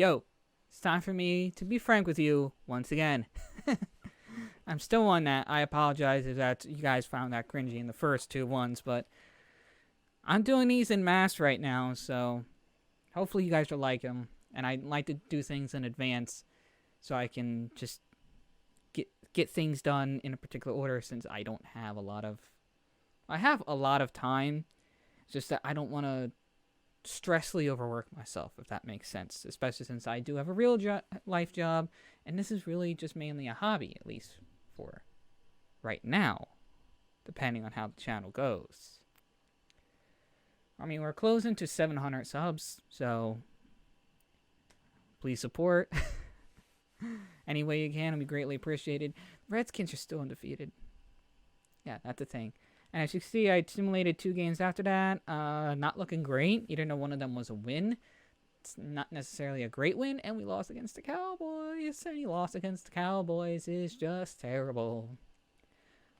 Yo, it's time for me to be frank with you once again. I'm still on that. I apologize if that you guys found that cringy in the first two ones, but I'm doing these in mass right now, so hopefully you guys will like them. And I like to do things in advance so I can just get things done in a particular order since I don't have a lot of I have a lot of time. It's just that I don't want to stressfully overwork myself, if that makes sense, especially since I do have a real life job, and this is really just mainly a hobby, at least for right now, depending on how the channel goes. I mean, we're closing to 700 subs, so please support. Any way you can will be greatly appreciated. The Redskins are still undefeated. Yeah, that's the thing. And as you see, I simulated 2 games after that. Not looking great, even though one of them was a win. It's not necessarily a great win, and we lost against the Cowboys. Any loss against the Cowboys is just terrible.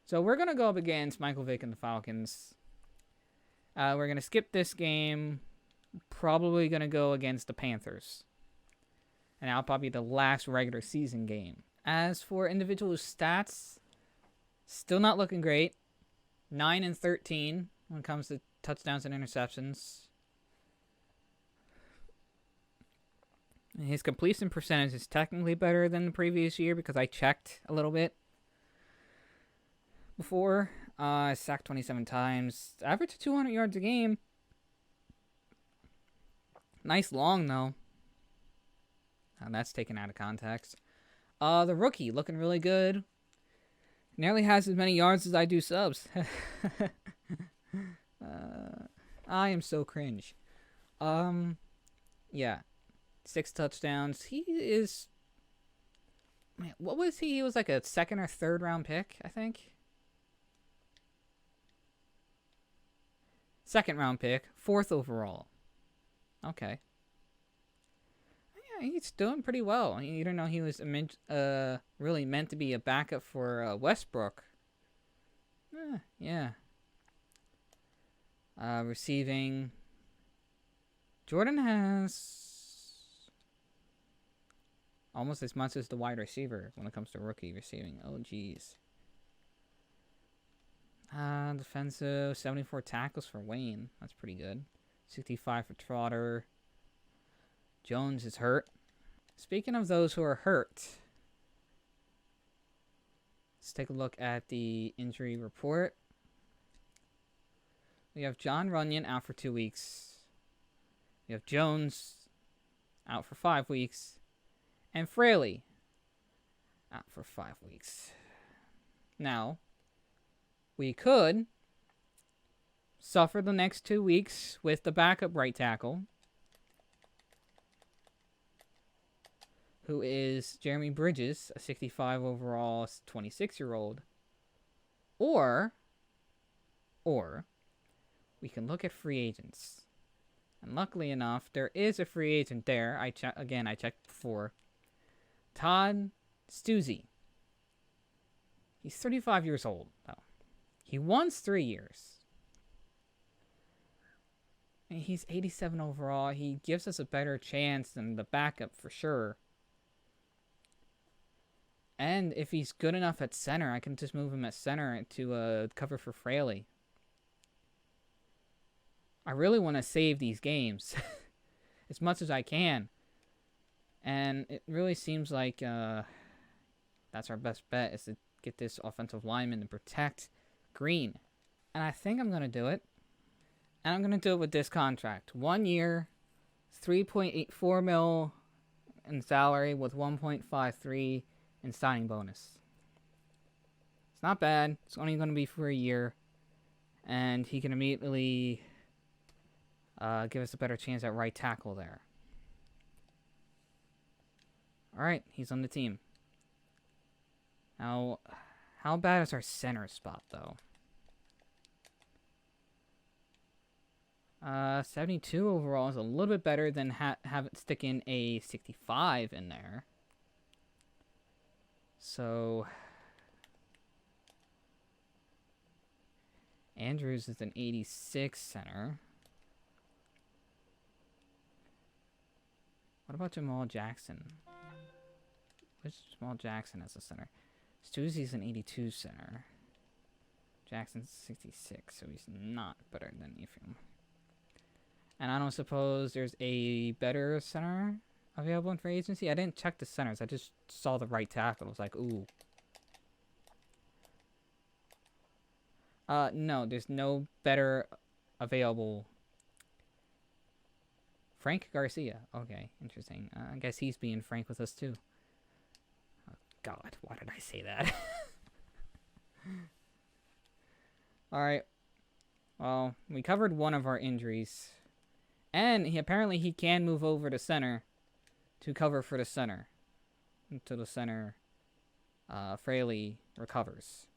So we're going to go up against Michael Vick and the Falcons. We're going to skip this game. Probably going to go against the Panthers. And that'll probably be the last regular season game. As for individual stats, still not looking great. 9 and 13 when it comes to touchdowns and interceptions. His completion percentage is technically better than the previous year because I checked a little bit before. Sacked 27 times. Average 200 yards a game. Nice long, though. And that's taken out of context. The rookie looking really good. Nearly has as many yards as I do subs. I am so cringe. Yeah. 6 touchdowns. He is... Man, what was he? He was like a 2nd or 3rd round pick, I think. 2nd round pick. 4th overall. Okay. He's doing pretty well. You don't know he was really meant to be a backup for Westbrook. Yeah. Receiving. Jordan has almost as much as the wide receiver when it comes to rookie receiving. Oh, jeez. Defensive. 74 tackles for Wayne. That's pretty good. 65 for Trotter. Jones is hurt. Speaking of those who are hurt, let's take a look at the injury report. We have John Runyon out for 2 weeks. We have Jones out for 5 weeks. And Fraley out for 5 weeks. Now, we could suffer the next 2 weeks with the backup right tackle, who is Jeremy Bridges, a 65 overall 26-year-old. Or we can look at free agents. And luckily enough, there is a free agent there. I checked before. Todd Stuzzi. He's 35 years old, though. He wants 3 years. And he's 87 overall. He gives us a better chance than the backup for sure. And if he's good enough at center, I can just move him at center to cover for Fraley. I really want to save these games as much as I can. And it really seems like that's our best bet, is to get this offensive lineman to protect Green. And I think I'm going to do it. And I'm going to do it with this contract. 1 year, $3.84 million in salary with $1.53 in signing bonus. It's not bad. It's only going to be for a year. And he can immediately give us a better chance at right tackle there. Alright, he's on the team. Now, how bad is our center spot, though? 72 overall is a little bit better than have it stick in a 65 in there. So Andrews is an 86 center. What about Jamal Jackson? Where's Jamal Jackson as a center? Stuzzi's an 82 center. Jackson's 66, so he's not better than Ephraim. And I don't suppose there's a better center available in free agency? I didn't check the centers. I just saw the right tackle. I was like, ooh. No, there's no better available. Frank Garcia. Okay, interesting. I guess he's being frank with us too. Oh, God, why did I say that? Alright. Well, we covered one of our injuries. And apparently he can move over to center to cover for the center. Until the center Fraley recovers.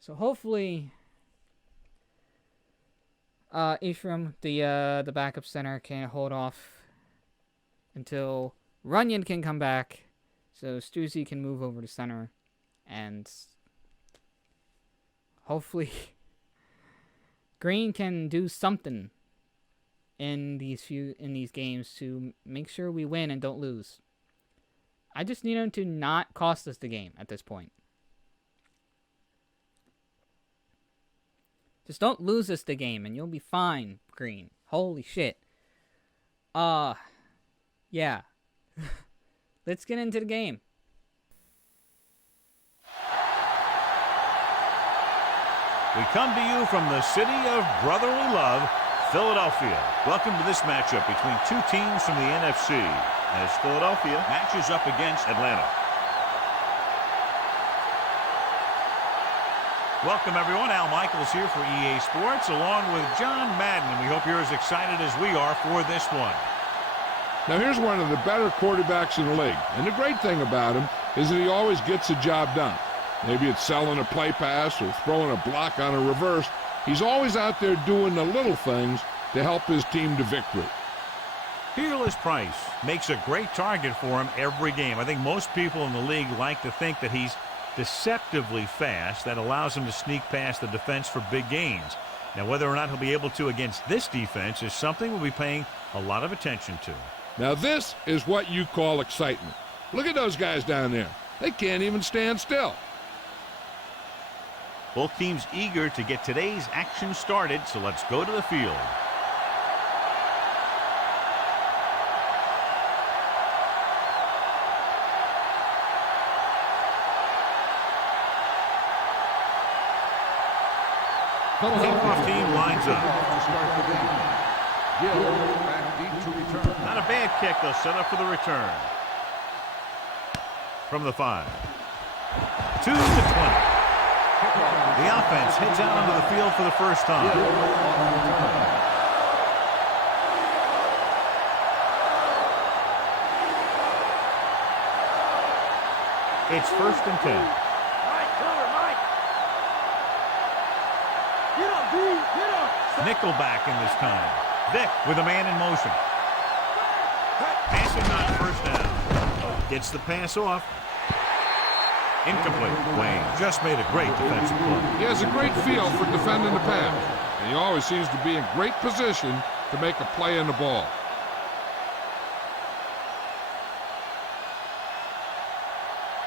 So hopefully Ephraim, the backup center, can hold off until Runyon can come back. So Stuzzi can move over to center. And hopefully Green can do something in these games to make sure we win and don't lose. I just need him to not cost us the game at this point. Just don't lose us the game and you'll be fine, Green. Holy shit. Yeah. Let's get into the game. We come to you from the city of brotherly love, Philadelphia. Welcome to this matchup between two teams from the NFC as Philadelphia matches up against Atlanta. Welcome, everyone. Al Michaels here for EA Sports, along with John Madden, and we hope you're as excited as we are for this one. Now, here's one of the better quarterbacks in the league, and the great thing about him is that he always gets the job done. Maybe it's selling a play pass or throwing a block on a reverse. He's always out there doing the little things to help his team to victory. Peerless Price makes a great target for him every game. I think most people in the league like to think that he's deceptively fast. That allows him to sneak past the defense for big gains. Now, whether or not he'll be able to against this defense is something we'll be paying a lot of attention to. Now, this is what you call excitement. Look at those guys down there. They can't even stand still. Both teams eager to get today's action started, so let's go to the field. Kickoff team lines up. Not a bad kick. They'll set up for the return. From the 5. To the 20. The offense heads out onto the field for the first time. It's 1st and 10. Mike, cover, Mike. Get up, dude. Get up. Nickelback in this time. Vick with a man in motion. Passing on 1st down. Gets the pass off. Incomplete. Wayne just made a great defensive play. He has a great feel for defending the pass, and he always seems to be in great position to make a play in the ball.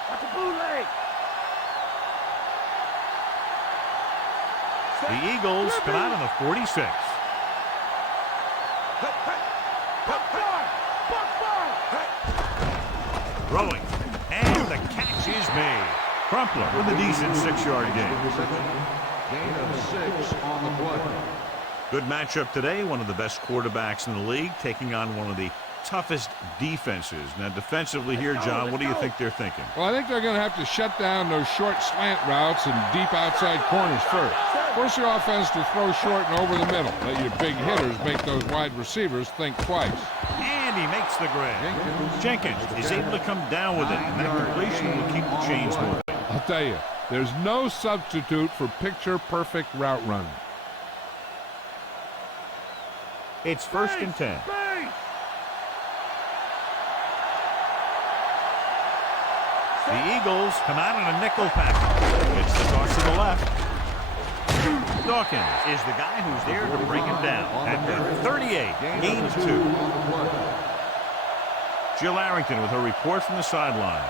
That's a bootleg. The Eagles come out on the 46. Throwing. And the catch is made. Crumpler with a decent 6-yard gain. Gain of 6 on the play. Good matchup today. One of the best quarterbacks in the league taking on one of the toughest defenses. Now, defensively here, John, what do you think they're thinking? Well, I think they're going to have to shut down those short slant routes and deep outside corners first. Force your offense to throw short and over the middle. Let your big hitters make those wide receivers think twice. And he makes the grab. Jenkins is able to come down with it, and that completion will keep the chains moving. I'll tell you, there's no substitute for picture-perfect route running. It's 1st and 10. The Eagles come out in a nickel package. It's the toss to the left. Dawkins is the guy who's there to bring him down at the 38. Gain of 2. Jill Arrington with her report from the sideline.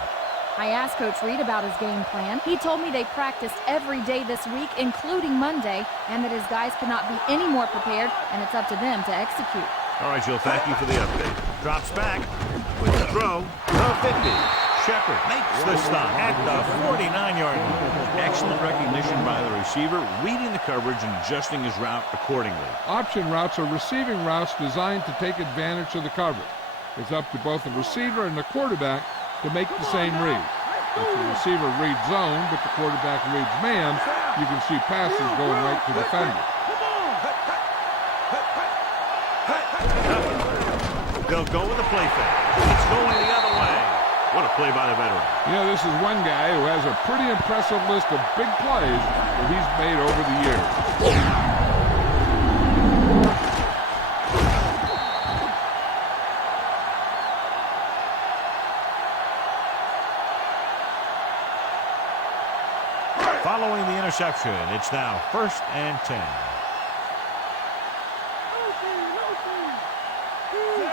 I asked Coach Reed about his game plan. He told me they practiced every day this week, including Monday, and that his guys could not be any more prepared, and it's up to them to execute. All right, Jill, thank you for the update. Drops back with the throw. The 50. Shepard makes the stop at the 49-yard line. Excellent recognition by the receiver, reading the coverage and adjusting his route accordingly. Option routes are receiving routes designed to take advantage of the coverage. It's up to both the receiver and the quarterback to make the same read. If the receiver reads zone, but the quarterback reads man, you can see passes going right to defenders. They'll go with a play fake. It's going the other way. What a play by the veteran. You know, this is one guy who has a pretty impressive list of big plays that he's made over the years. Following the interception, it's now 1st and 10.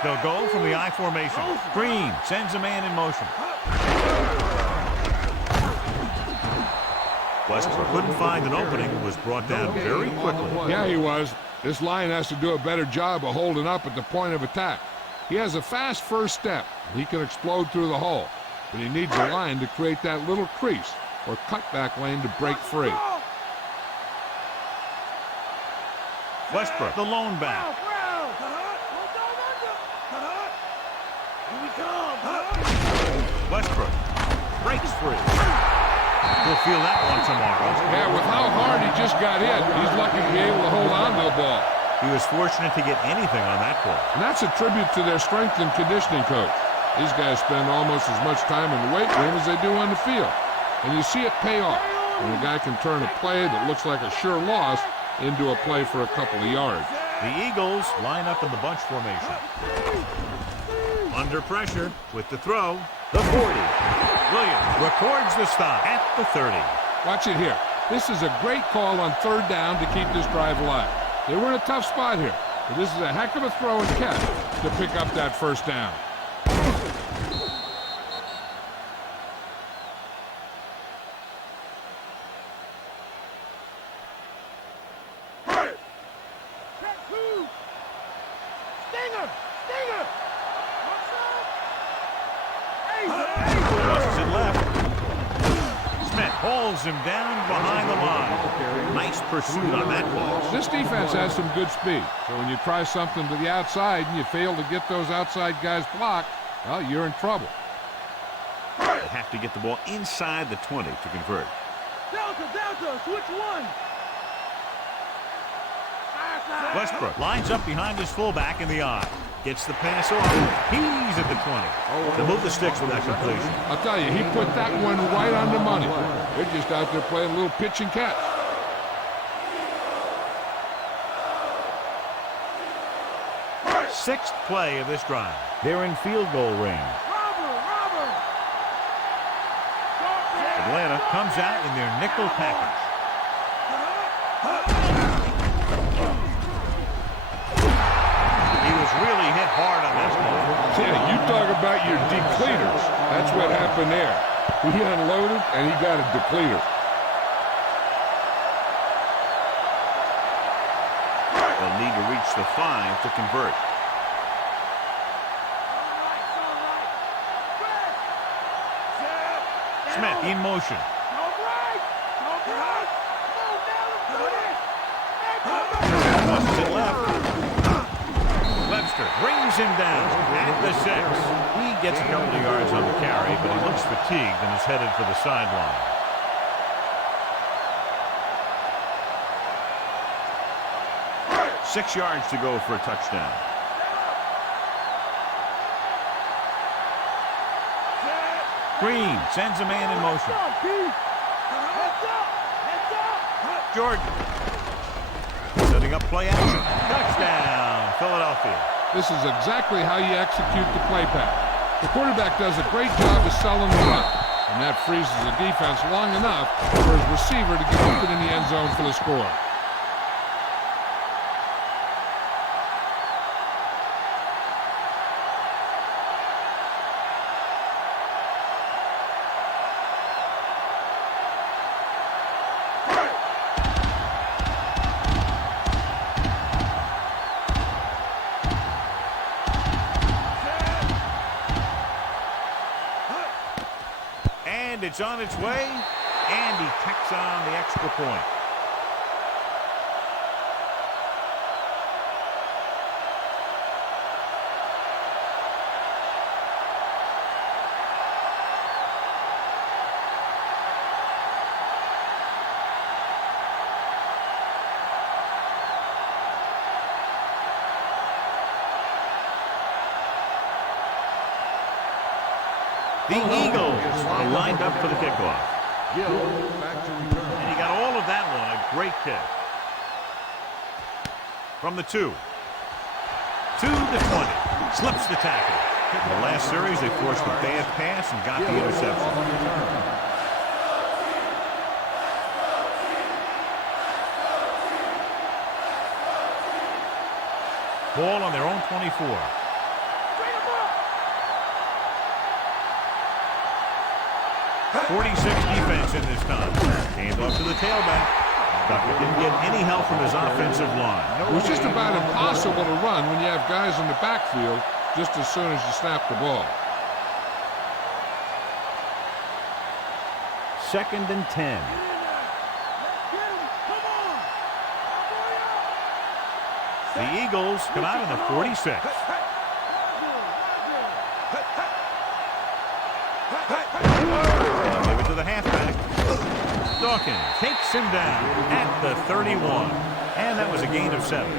They'll go from the I formation. Green sends a man in motion. Westbrook couldn't find an opening and was brought down very quickly. Yeah, he was. This line has to do a better job of holding up at the point of attack. He has a fast first step. He can explode through the hole, but he needs a line to create that little crease or cutback lane to break free. Westbrook, the lone back. Westbrook breaks free. We'll feel that one tomorrow. Yeah, with how hard he just got hit, he's lucky to be able to hold on to the ball. He was fortunate to get anything on that play. And that's a tribute to their strength and conditioning coach. These guys spend almost as much time in the weight room as they do on the field. And you see it pay off when a guy can turn a play that looks like a sure loss into a play for a couple of yards. The Eagles line up in the bunch formation. Under pressure with the throw. The 40. Williams records the stop at the 30. Watch it here. This is a great call on 3rd down to keep this drive alive. They were in a tough spot here, but this is a heck of a throw and catch to pick up that 1st down. Him down behind the line. Nice pursuit on that ball. This defense has some good speed, so when you try something to the outside and you fail to get those outside guys blocked, well, you're in trouble. They have to get the ball inside the 20 to convert. Delta, switch one. Westbrook lines up behind his fullback in the I. Gets the pass off. He's at the 20. They move the sticks with that completion. I'll tell you, he put that one right on the money. They're just out there playing a little pitch and catch. Sixth play of this drive. They're in field goal range. Atlanta comes out in their nickel package. He was really hit hard on this ball. Yeah, you talk about your depleters. That's what happened there. He unloaded and he got a depleter. They'll need to reach the 5 to convert. Smith in motion. Busts it left. Webster brings him down at the 6. He gets a couple of yards on the carry, but he looks fatigued and is headed for the sideline. Six yards to go for a touchdown. Green sends a man in motion. Jordan setting up play action. Touchdown, Philadelphia. This is exactly how you execute the play pass. The quarterback does a great job of selling the run, and that freezes the defense long enough for his receiver to get open in the end zone for the score. And it's on its way, and he tacks on the extra point. The Eagles are lined up for the kickoff. Back to return. And he got all of that one. A great kick. From the 2. To the 20. Slips the tackle. In the last series, they forced a bad pass and got the interception. Ball on their own 24. 46 defense in this time. Hand off to the tailback. Ducker didn't get any help from his offensive line. It was just about impossible to run when you have guys in the backfield just as soon as you snap the ball. 2nd and 10. The Eagles come out in the 46. Give it to the halfback. Dawkins takes him down at the 31. And that was a gain of 7.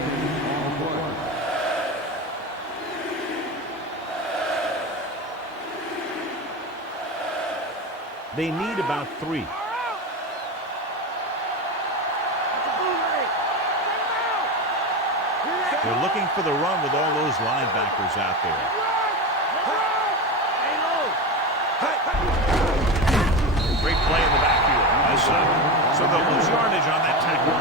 They need about 3. They're looking for the run with all those linebackers out there. Great play in the backfield. So they'll lose yardage on that tackle.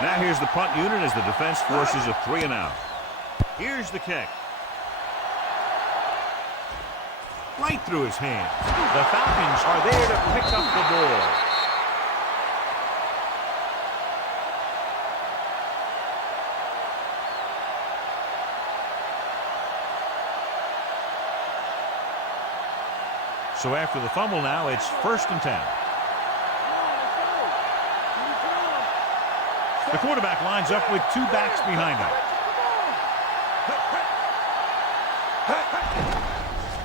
Now here's the punt unit as the defense forces a 3 and out. Here's the kick. Right through his hands. The Falcons are there to pick up the ball. So after the fumble now, it's 1st and 10. The quarterback lines up with 2 backs behind him.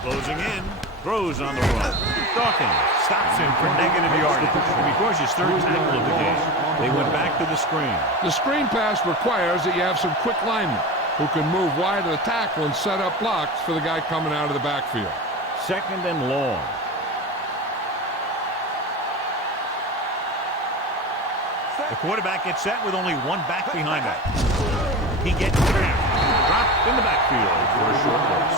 Closing in, throws on the run. Dawkins stops him for negative yardage. And because his 3rd tackle of the game, they went back to the screen. The screen pass requires that you have some quick linemen who can move wide of the tackle and set up blocks for the guy coming out of the backfield. 2nd and long. The quarterback gets set with only 1 back behind him. He gets the down. Dropped in the backfield for a short loss.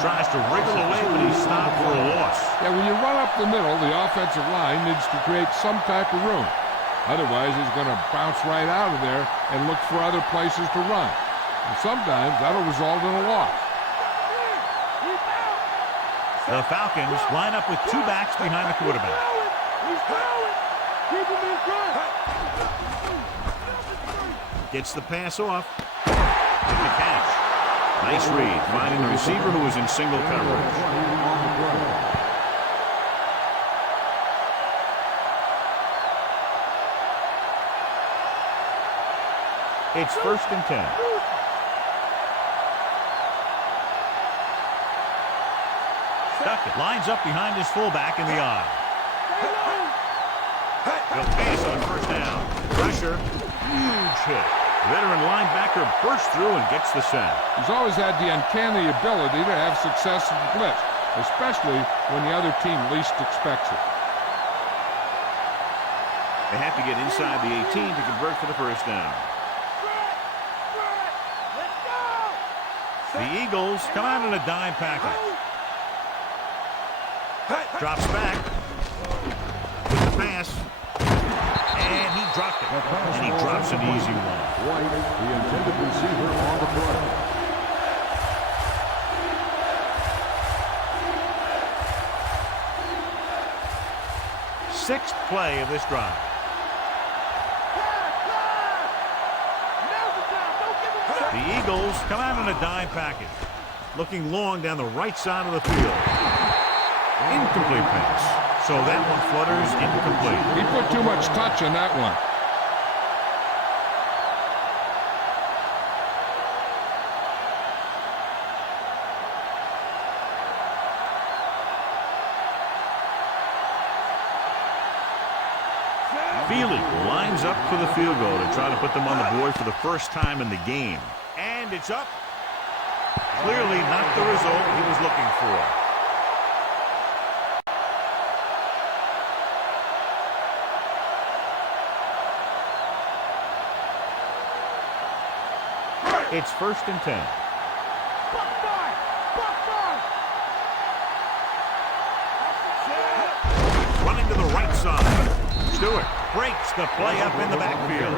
Tries to wriggle away, but he's stopped for a loss. Yeah, when you run up the middle, the offensive line needs to create some type of room. Otherwise, he's going to bounce right out of there and look for other places to run. And sometimes that'll result in a loss. The Falcons line up with 2 backs behind the quarterback. Gets the pass off. With the catch. Nice read, finding the receiver who was in single coverage. It's 1st and 10. Duckett lines up behind his fullback in the eye. He'll pass on 1st down. Pressure. Huge hit. Veteran linebacker bursts through and gets the sack. He's always had the uncanny ability to have success in the blitz, especially when the other team least expects it. They have to get inside the 18 to convert for the 1st down. The Eagles come out in a dime package. Drops back. With the pass. And he dropped it. And he drops an easy one. White, the intended receiver on the play. sixth play of this drive. The Eagles come out in a dime package. Looking long down the right side of the field. Incomplete pass. So that one flutters incomplete. He put too much touch on that one. Feely lines up for the field goal to try to put them on the board for the first time in the game. And it's up. Clearly not the result he was looking for. It's 1st and 10. Running to the right side. Stewart breaks the play up in the backfield.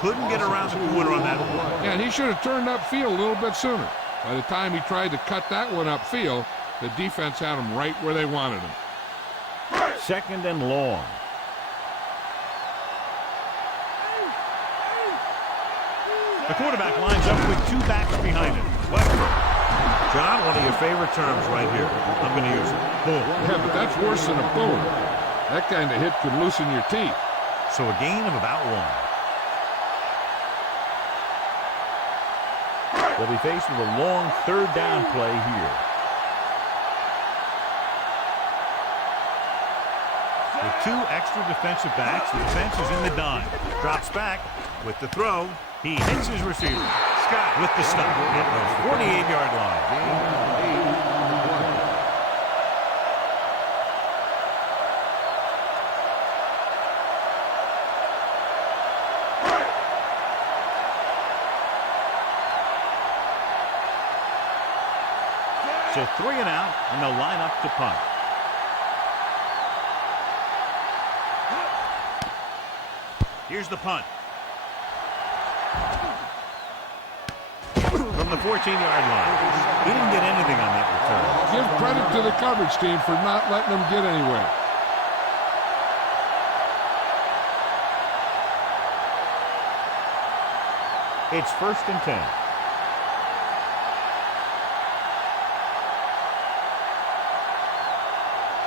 Couldn't get around the corner on that one. Yeah, and he should have turned upfield a little bit sooner. By the time he tried to cut that one upfield, the defense had him right where they wanted him. 2nd and long. The quarterback lines up with 2 backs behind him. Westbrook. John, one of your favorite terms right here. I'm going to use it. Boom. Yeah, but that's worse than a boom. That kind of hit could loosen your teeth. So a gain of about 1. They'll be faced with a long 3rd down play here. With 2 extra defensive backs, the defense is in the dime. Drops back with the throw. He hits his receiver. Scott with the stop at the 48-yard line. So 3 and out, and they'll line up to punt. Here's the punt. From the 14-yard line. He didn't get anything on that return. Give credit to the coverage team for not letting them get anywhere. It's 1st and 10.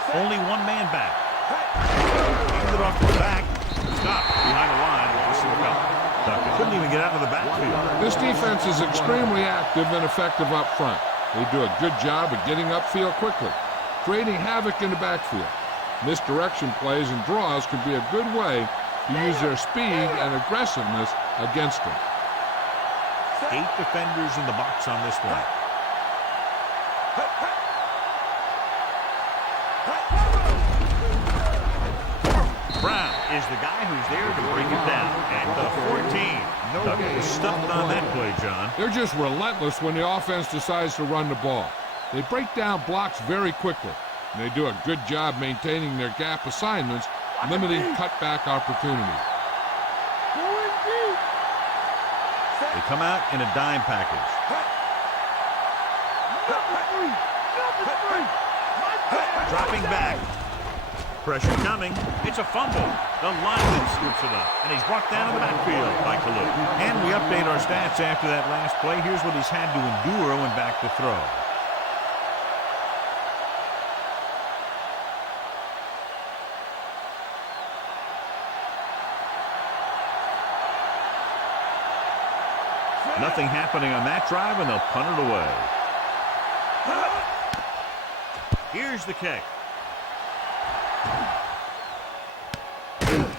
Only 1 man back. Handed it off to the back. Stop behind the line. Lost in the couple. Tucker couldn't even get out of the backfield. This defense is extremely active and effective up front. They do a good job of getting upfield quickly, creating havoc in the backfield. Misdirection plays and draws can be a good way to use their speed and aggressiveness against them. 8 defenders in the box on this one. Brown is the guy who's there to bring it down at the 14. Tucker was stuffed on that play, John. They're just relentless when the offense decides to run the ball. They break down blocks very quickly, and they do a good job maintaining their gap assignments, limiting cutback opportunities. They come out in a dime package. Dropping back. Pressure coming. It's a fumble. The lineman scoops it up, and he's brought down in the backfield by Kalu. And we update our stats after that last play. Here's what he's had to endure when back to throw. Nothing happening on that drive, and they'll punt it away. Here's the kick.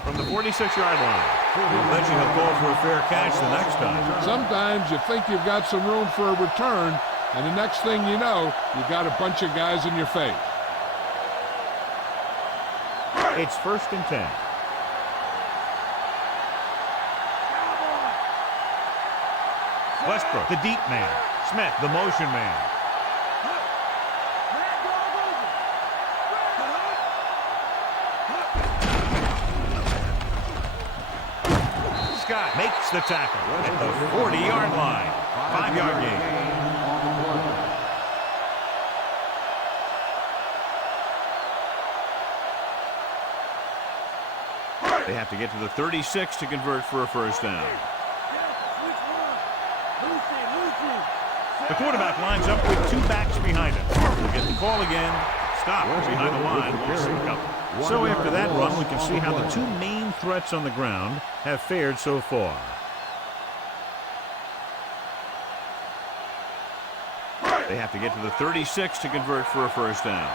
From the 46-yard line. I bet you he'll call for a fair catch the next time. Sometimes you think you've got some room for a return, and the next thing you know, you got a bunch of guys in your face. It's 1st and 10. Westbrook, the deep man. Smith, the motion man. Scott makes the tackle at the 40-yard line. 5-yard gain. They have to get to the 36 to convert for a first down. The quarterback lines up with 2 backs behind him. We'll get the call again. Stop behind the line. So after that run, we can see how the 2 main threats on the ground have fared so far. They have to get to the 36 to convert for a first down.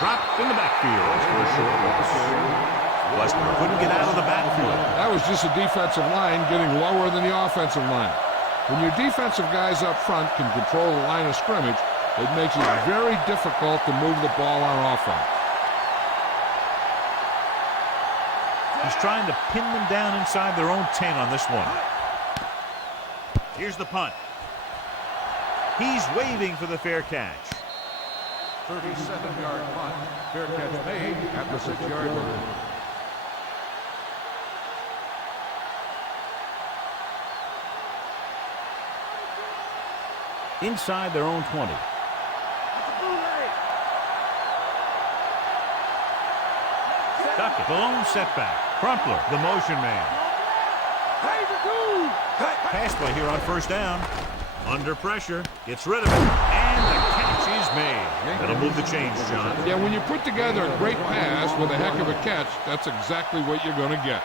Dropped in the backfield for a short loss. Westbrook couldn't get out of the backfield. That was just a defensive line getting lower than the offensive line. When your defensive guys up front can control the line of scrimmage, it makes it very difficult to move the ball on offense. He's trying to pin them down inside their own 10 on this one. Here's the punt. He's waving for the fair catch. 37-yard punt. Fair catch made at the 6-yard line. Inside their own 20. Duckett, the lone setback. Crumpler, the motion man. Pass play here on first down. Under pressure, gets rid of it, and the catch is made. That'll move the chains, John. Yeah, when you put together a great pass with a heck of a catch, that's exactly what you're going to get.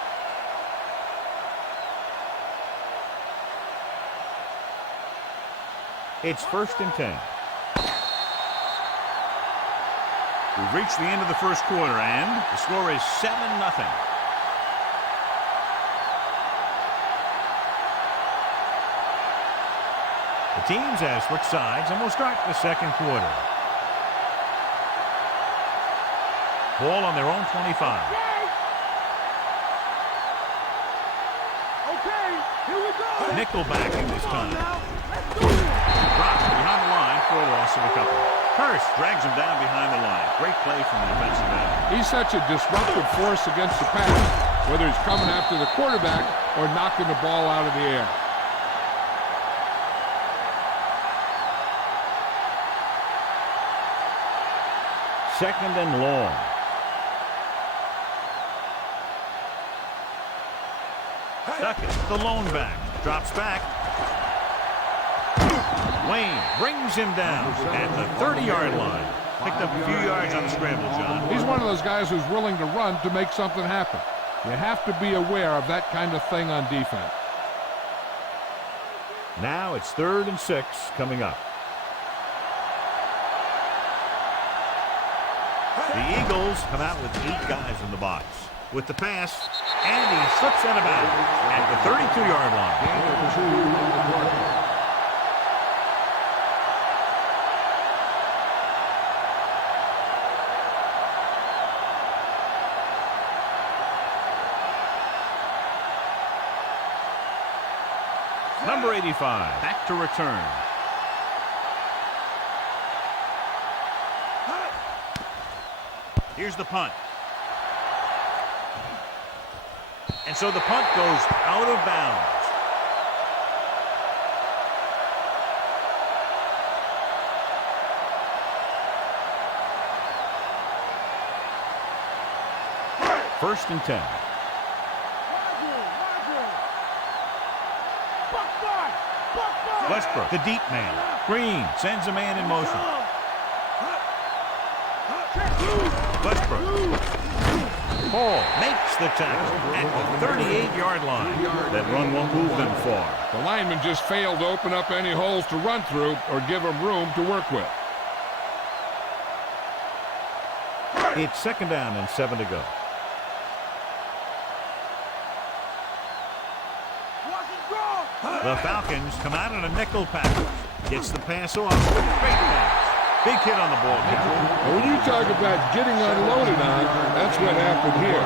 It's 1st and 10. We've reached the end of the first quarter, and the score is 7-0. The teams have switched sides, and we'll start the second quarter. Ball on their own 25. Okay, here we go. Nickelback in this time. Drops behind the line for a loss of a couple. Hurst drags him down behind the line. Great play from the defensive end. He's such a disruptive force against the pass, whether he's coming after the quarterback or knocking the ball out of the air. Second and long. Duckett, the lone back, drops back. Wayne brings him down at the 30-yard line. Picked up a few yards on the scramble, John. He's one of those guys who's willing to run to make something happen. You have to be aware of that kind of thing on defense. Now it's 3rd and 6 coming up. The Eagles come out with 8 guys in the box. With the pass, and he slips out of bounds at the 32-yard line. Number 85, back to return. Here's the punt. And so the punt goes out of bounds. First and 10. Westbrook, the deep man. Green sends a man in motion. Westbrook. Hall makes the tackle at the 38-yard line. That run won't move them far. The lineman just failed to open up any holes to run through or give him room to work with. It's 2nd down and 7 to go. The Falcons come out in a nickel package. Gets the pass off. Great pass. Big hit on the ball. When you talk about getting unloaded on, that's what happened here.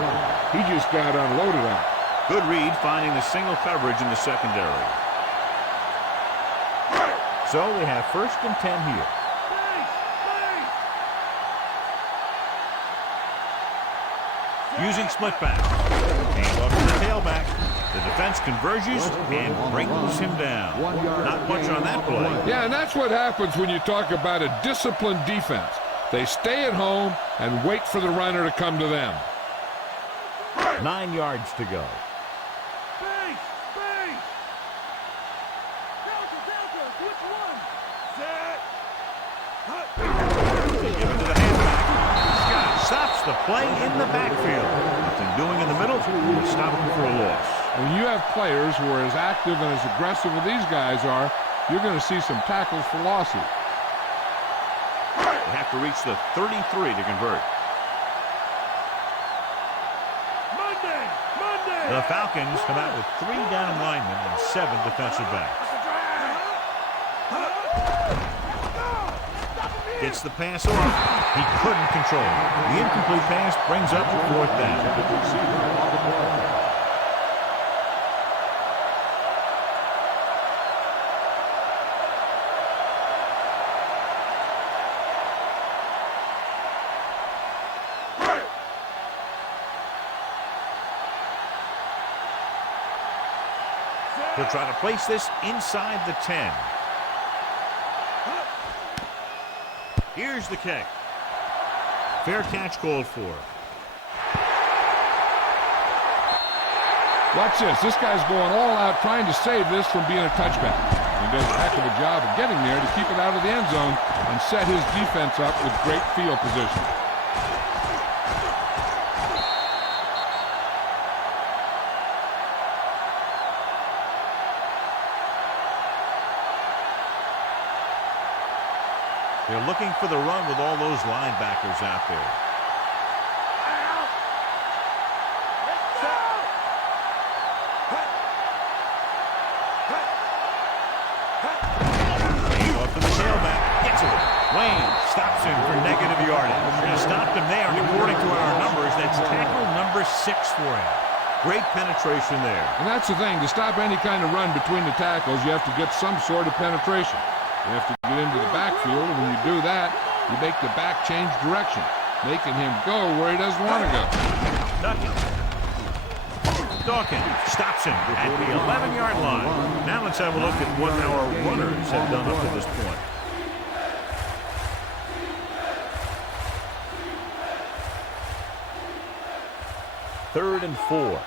He just got unloaded on. Good read finding the single coverage in the secondary. So we have 1st and 10 here. Using split back. Hand off to the tailback. The defense converges and brings him down. Not much on that play. Yeah, and that's what happens when you talk about a disciplined defense. They stay at home and wait for the runner to come to them. 9 yards to go. Base! Base! Delta! Delta! Switch one! Set! Give it to the halfback. Scott stops the play in the backfield. Nothing doing in the middle. Stop him for a loss. When you have players who are as active and as aggressive as these guys are, you're going to see some tackles for losses. They have to reach the 33 to convert. Monday! Monday! The Falcons come out with 3 down linemen and 7 defensive backs. Gets the pass off. He couldn't control it. The incomplete pass brings up the 4th down. He'll try to place this inside the 10. Here's the kick. Fair catch called for. Watch this. This guy's going all out trying to save this from being a touchback. He does a heck of a job of getting there to keep it out of the end zone and set his defense up with great field position. They're looking for the run with all those linebackers out there. Off to the tailback. Gets it. Wayne stops him for negative yardage. We're going to stop him there, and according to our numbers, that's tackle number 6 for him. Great penetration there. And that's the thing. To stop any kind of run between the tackles, you have to get some sort of penetration. You have to get into the backfield, and when you do that, you make the back change direction, making him go where he doesn't want to go. Dawkins stops him at the 11-yard line. Now let's have a look at what our runners have done up to this point. Third and 4.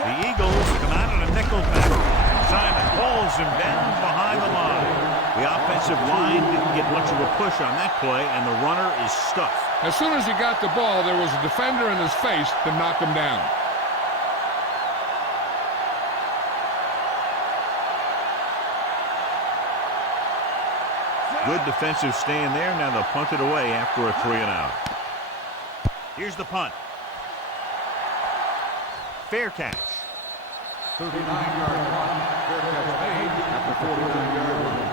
The Eagles come out in a nickel package. Simon pulls him down behind the line. The offensive line didn't get much of a push on that play, and the runner is stuffed. As soon as he got the ball, there was a defender in his face to knock him down. Good defensive stand there. Now they'll punt it away after a 3-and-out. Here's the punt. Fair catch. 39-yard punt. Fair catch made at the 49-yard line.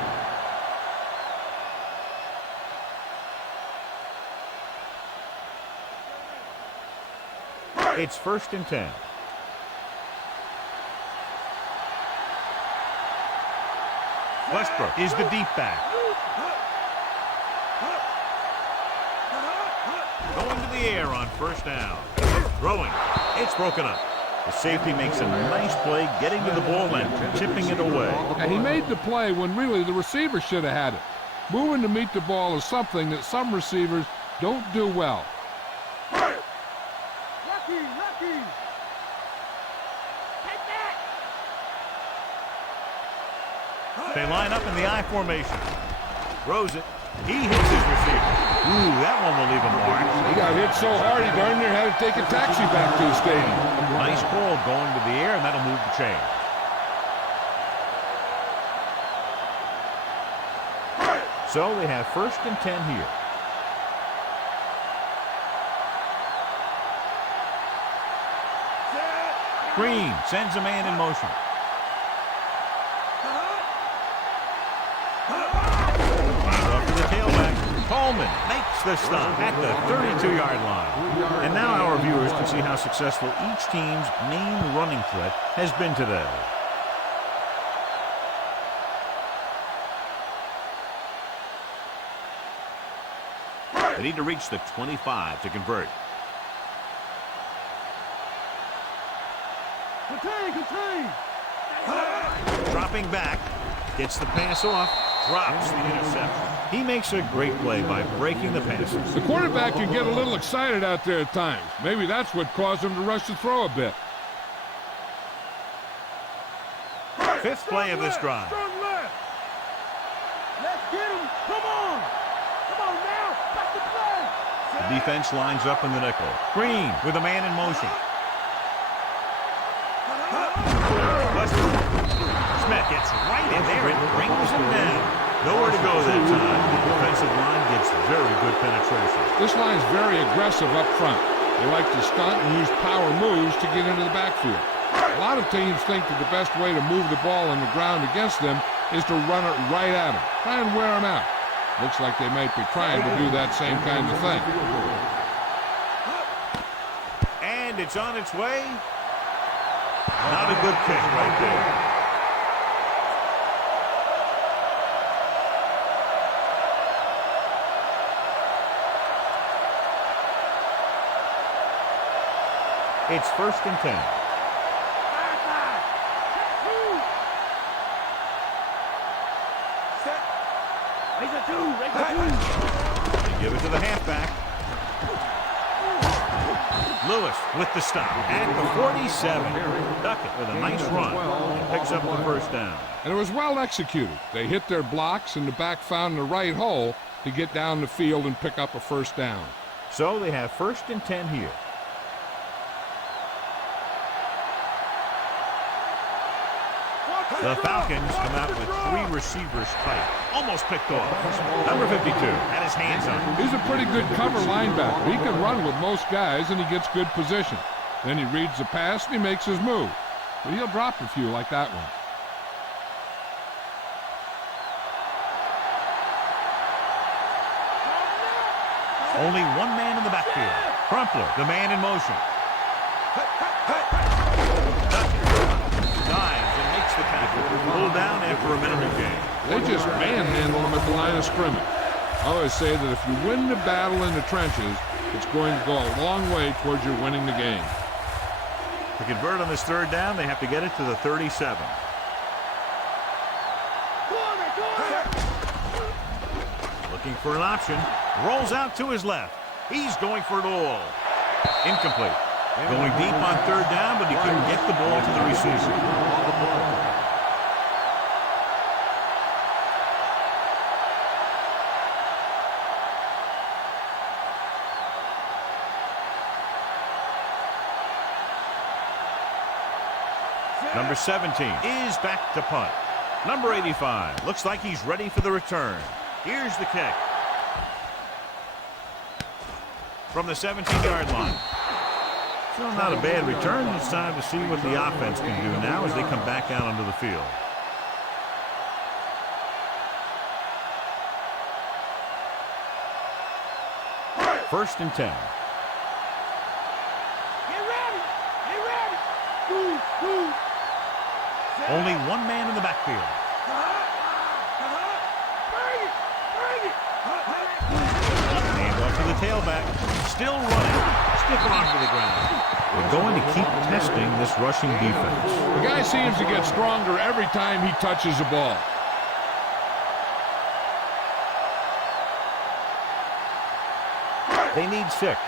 It's 1st and 10. Westbrook is the deep back. Going to the air on 1st down. Throwing. It's broken up. The safety makes a nice play getting to the ball and tipping it away. And he made the play when really the receiver should have had it. Moving to meet the ball is something that some receivers don't do well. Lucky! Lucky! Take that! They line up in the I formation. Throws it. He hits his receiver. Ooh, that one will leave a mark. He got hit so hard he darn near had to take a taxi back to the stadium. Nice ball going to the air, and that'll move the chain. So they have 1st and 10 here. Green sends a man in motion. Off to the tailback. Coleman makes the stop at the 32-yard line. And now our viewers can see how successful each team's main running threat has been today. They need to reach the 25 to convert. Contain. Dropping back. Gets the pass off. Drops the interception. He makes a great play by breaking the passes. The quarterback can get a little excited out there at times. Maybe that's what caused him to rush the throw a bit. Fifth play of this drive. Strong left. Let's get him. Come on. Come on now. Back to play. The defense lines up in the nickel. Green with a man in motion. Smith gets right in there and brings him down. Nowhere to go that time. The defensive line gets very good penetration. This line's very aggressive up front. They like to stunt and use power moves to get into the backfield. A lot of teams think that the best way to move the ball on the ground against them is to run it right at them. Try and wear them out. Looks like they might be trying to do that same kind of thing. And it's on its way. Not a good kick right there. It's 1st and 10. They give it to the halfback. Lewis with the stop at the 47. Duckett with a nice run and picks up the first down. And it was well executed. They hit their blocks and the back found the right hole to get down the field and pick up a first down. So they have 1st and 10 here. The Falcons come out with 3 receivers tight. Almost picked off. Number 52 had his hands on him. He's a pretty good cover linebacker. He can run with most guys and he gets good position. Then he reads the pass and he makes his move. But he'll drop a few like that one. Only one man in the backfield. Crumpler, the man in motion. Dives and makes the tackle. Pulled down after a minute of game. They just manhandle him at the line of scrimmage. I always say that if you win the battle in the trenches, it's going to go a long way towards your winning the game. To convert on this 3rd down, they have to get it to the 37. Looking for an option. Rolls out to his left. He's going for it all. Incomplete. Going deep on 3rd down, but he couldn't get the ball to the receiver. Number 17 is back to punt. Number 85 looks like he's ready for the return. Here's the kick. From the 17-yard line. Still not a bad return. It's time to see what the offense can do now as they come back out onto the field. First and 10. Only one man in the backfield. Hand off to the tailback. Still running. Stiff arm to the ground. We're going to keep testing this rushing defense. The guy seems to get stronger every time he touches the ball. They need 6.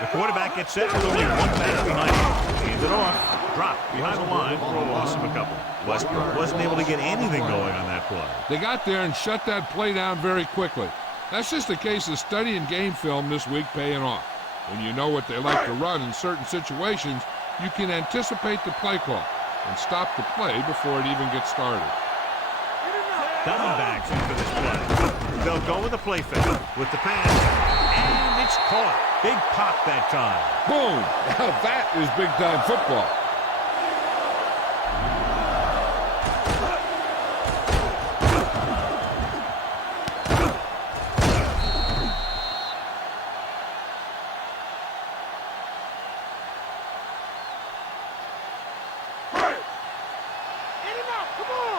The quarterback gets set with only one back behind him. Hands it off. Dropped behind the line for a loss of a couple. Westbrook wasn't able to get anything going on that play. They got there and shut that play down very quickly. That's just a case of studying game film this week paying off. When you know what they like to run in certain situations, you can anticipate the play call and stop the play before it even gets started. Diamondbacks into this play. They'll go with a play fake with the pass, and it's caught. Big pop that time. Boom! Now that is big-time football. In and out, come on!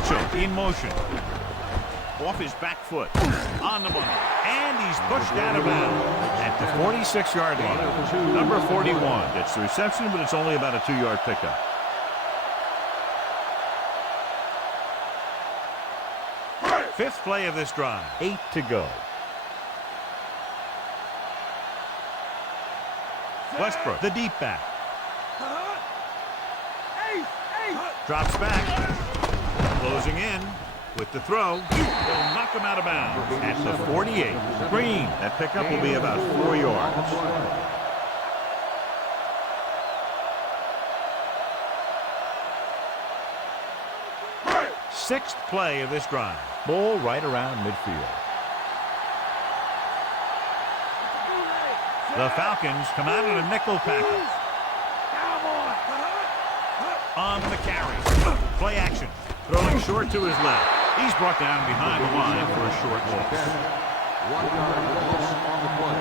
Mitchell in motion. Off his back foot. On the money. And he's pushed out of bounds at the 46-yard line. Number 41 gets the reception, but it's only about a 2-yard pickup. Fifth play of this drive. 8 to go. Westbrook, the deep back. Drops back. Closing in with the throw. They'll knock him out of bounds at the 48. Green. That pickup will be about 4 yards. Sixth play of this drive. Ball right around midfield. The Falcons come out in a nickel package. On the carry. Play action. Throwing short to his left. He's brought down behind the line for a short loss. 1 yard loss on the play.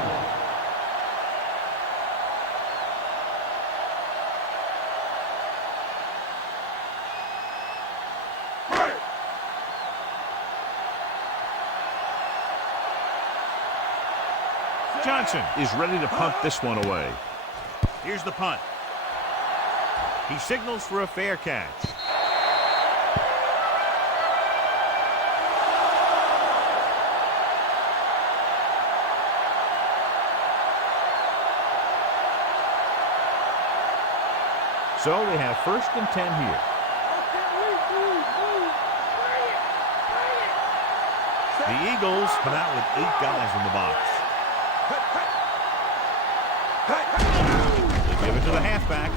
Johnson is ready to punt this one away. Here's the punt. He signals for a fair catch. So they have 1st and 10 here. The Eagles come out with 8 guys in the box. They give it to the halfback.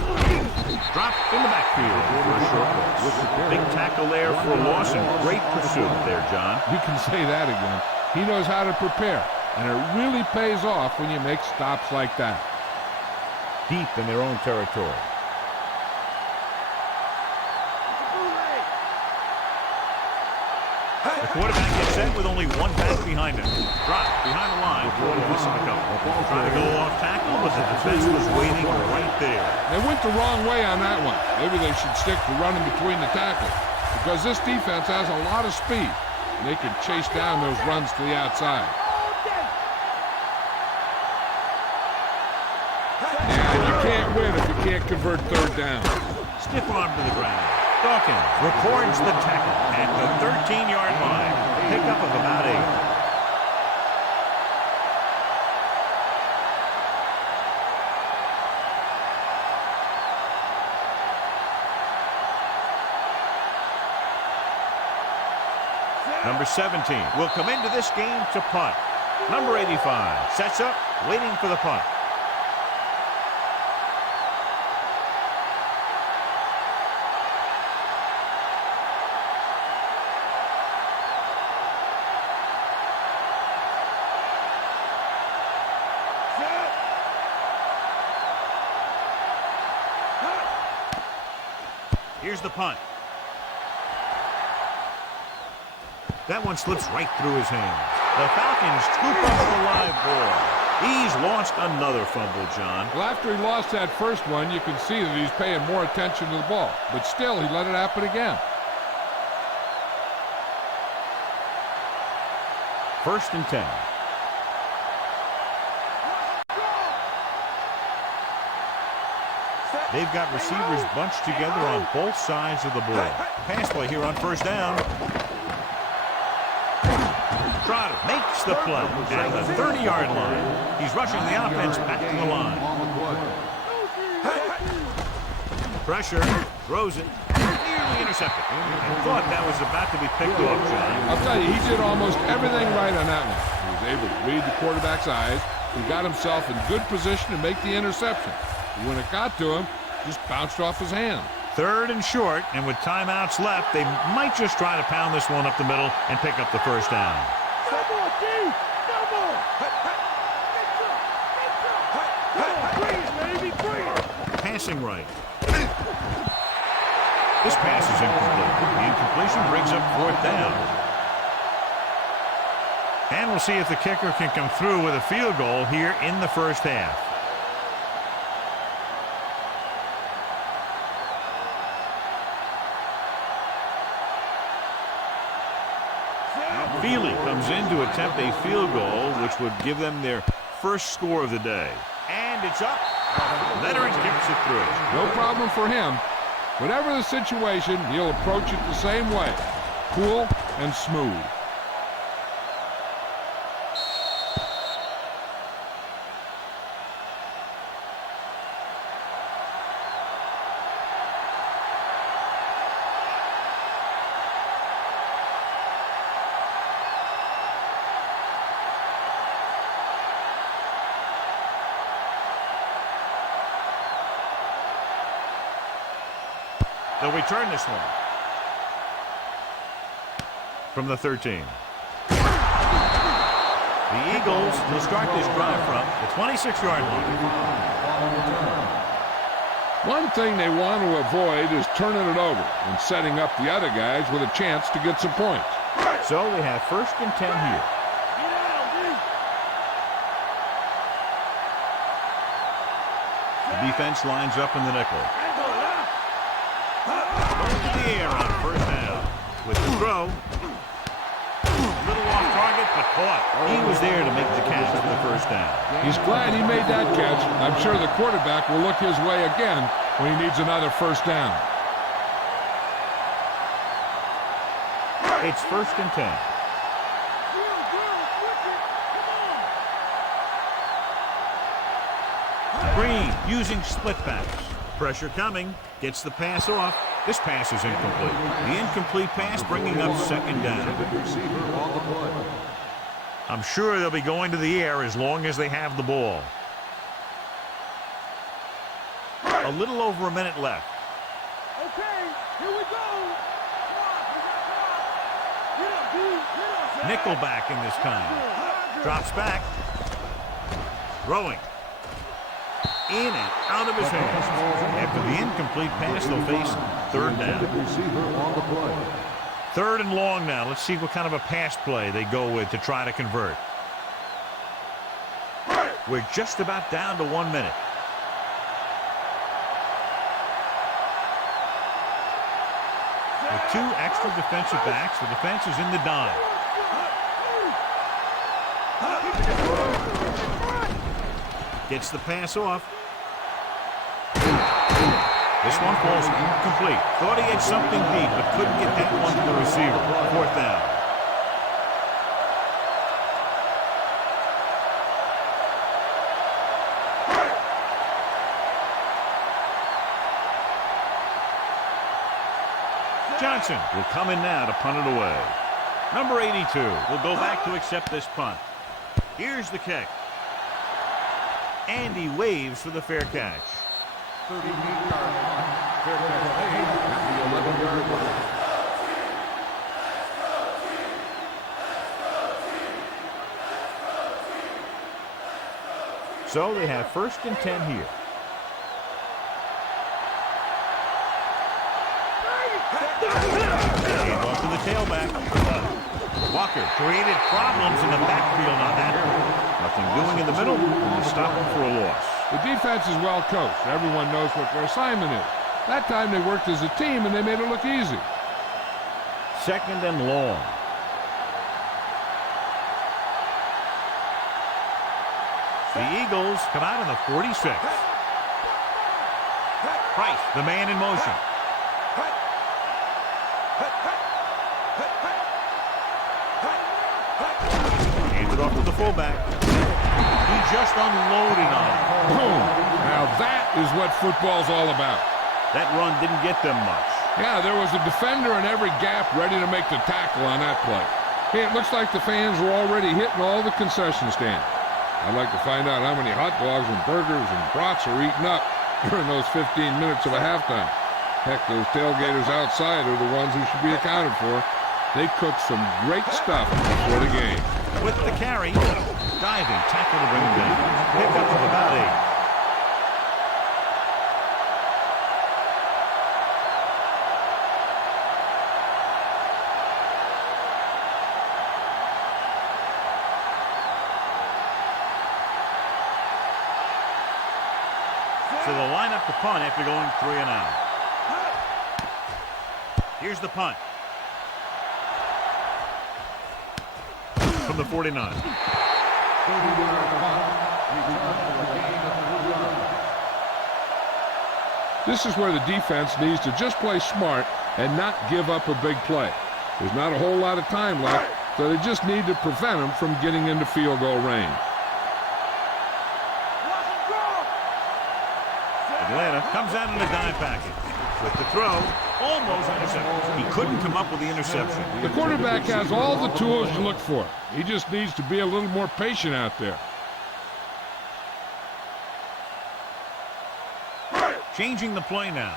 Dropped in the backfield for a short loss. Big tackle there for a loss and great pursuit there, John. You can say that again. He knows how to prepare, and it really pays off when you make stops like that. Deep in their own territory. The quarterback gets set with only one back behind him. Drop behind the line for a loss of a couple. Trying to go off tackle, but the defense was waiting right there. They went the wrong way on that one. Maybe they should stick to running between the tackles, because this defense has a lot of speed, and they can chase down those runs to the outside. Yeah, you can't win if you can't convert 3rd down. Stiff arm to the ground. Dawkins records the tackle at the 13-yard line. Pickup of about 8. Number 17 will come into this game to punt. Number 85 sets up, waiting for the punt. Here's the punt. That one slips right through his hands. The Falcons scoop up the live ball. He's launched another fumble, John. Well, after he lost that first one, you can see that he's paying more attention to the ball. But still, he let it happen again. 1st and 10. They've got receivers bunched together on both sides of the ball. Pass play here on 1st down. Trotter makes the play at the 30-yard line. He's rushing the offense back to the line. Pressure, throws it, nearly intercepted. I thought that was about to be picked off, John. I'll tell you, he did almost everything right on that one. He was able to read the quarterback's eyes. He got himself in good position to make the interception. But when it got to him, just bounced off his hand. 3rd and short, and with timeouts left, they might just try to pound this one up the middle and pick up the 1st down. Passing right. This pass is incomplete. The incompletion brings up 4th down. And we'll see if the kicker can come through with a field goal here in the 1st half. Feely comes in to attempt a field goal, which would give them their first score of the day. And it's up. Veteran gets it through. No problem for him. Whatever the situation, he'll approach it the same way. Cool and smooth. They'll return this one. From the 13. The Eagles will start this drive from the 26-yard line. One thing they want to avoid is turning it over and setting up the other guys with a chance to get some points. So they have 1st and 10 here. The defense lines up in the nickel. Going to the air on 1st down. With the throw. A little off target, but caught. He was there to make the catch for the 1st down. He's glad he made that catch. I'm sure the quarterback will look his way again when he needs another 1st down. It's 1st and 10. Green using split backs. Pressure coming. Gets the pass off. This pass is incomplete. The incomplete pass bringing up 2nd down. I'm sure they'll be going to the air as long as they have the ball. A little over a minute left. Okay, here we go. Nickelback in this time. Drops back. Throwing. In and out of his hands. After the incomplete pass, they'll face 3rd down. 3rd and long now. Let's see what kind of a pass play they go with to try to convert. We're just about down to 1 minute. With 2 extra defensive backs, the defense is in the dime. Gets the pass off. This one falls incomplete. Thought he had something deep, but couldn't get that one to the receiver. 4th down. Johnson will come in now to punt it away. Number 82 will go back to accept this punt. Here's the kick. And he waves for the fair catch. 38-yard line. Fair catch made at the 11-yard line. So they have 1st and 10 here. Hand off to the tailback. Walker created problems in the backfield on that. Nothing doing in the middle, and they stop him for a loss. The defense is well coached. Everyone knows what their assignment is. That time they worked as a team and they made it look easy. 2nd and long. The Eagles come out in the 46. Price, the man in motion. Hands it off to the fullback. He just unloaded on him. Boom. Now that is what football's all about. That run didn't get them much. Yeah, there was a defender in every gap ready to make the tackle on that play. Hey, it looks like the fans were already hitting all the concession stands. I'd like to find out how many hot dogs and burgers and brats are eaten up during those 15 minutes of a halftime. Heck, those tailgaters outside are the ones who should be accounted for. They cook some great stuff before the game. With the carry, diving tackle to bring him down. Pickup of about 8. So they'll line up the punt after going 3 and out. Here's the punt. the 49. 30-yard punt, return for a gain of 3 yards. This is where the defense needs to just play smart and not give up a big play. There's not a whole lot of time left, so they just need to prevent them from getting into field goal range. Atlanta comes out in the dime package. With the throw, almost intercepted. He couldn't come up with the interception. The quarterback has all the tools you look for. He just needs to be a little more patient out there. Changing the play now.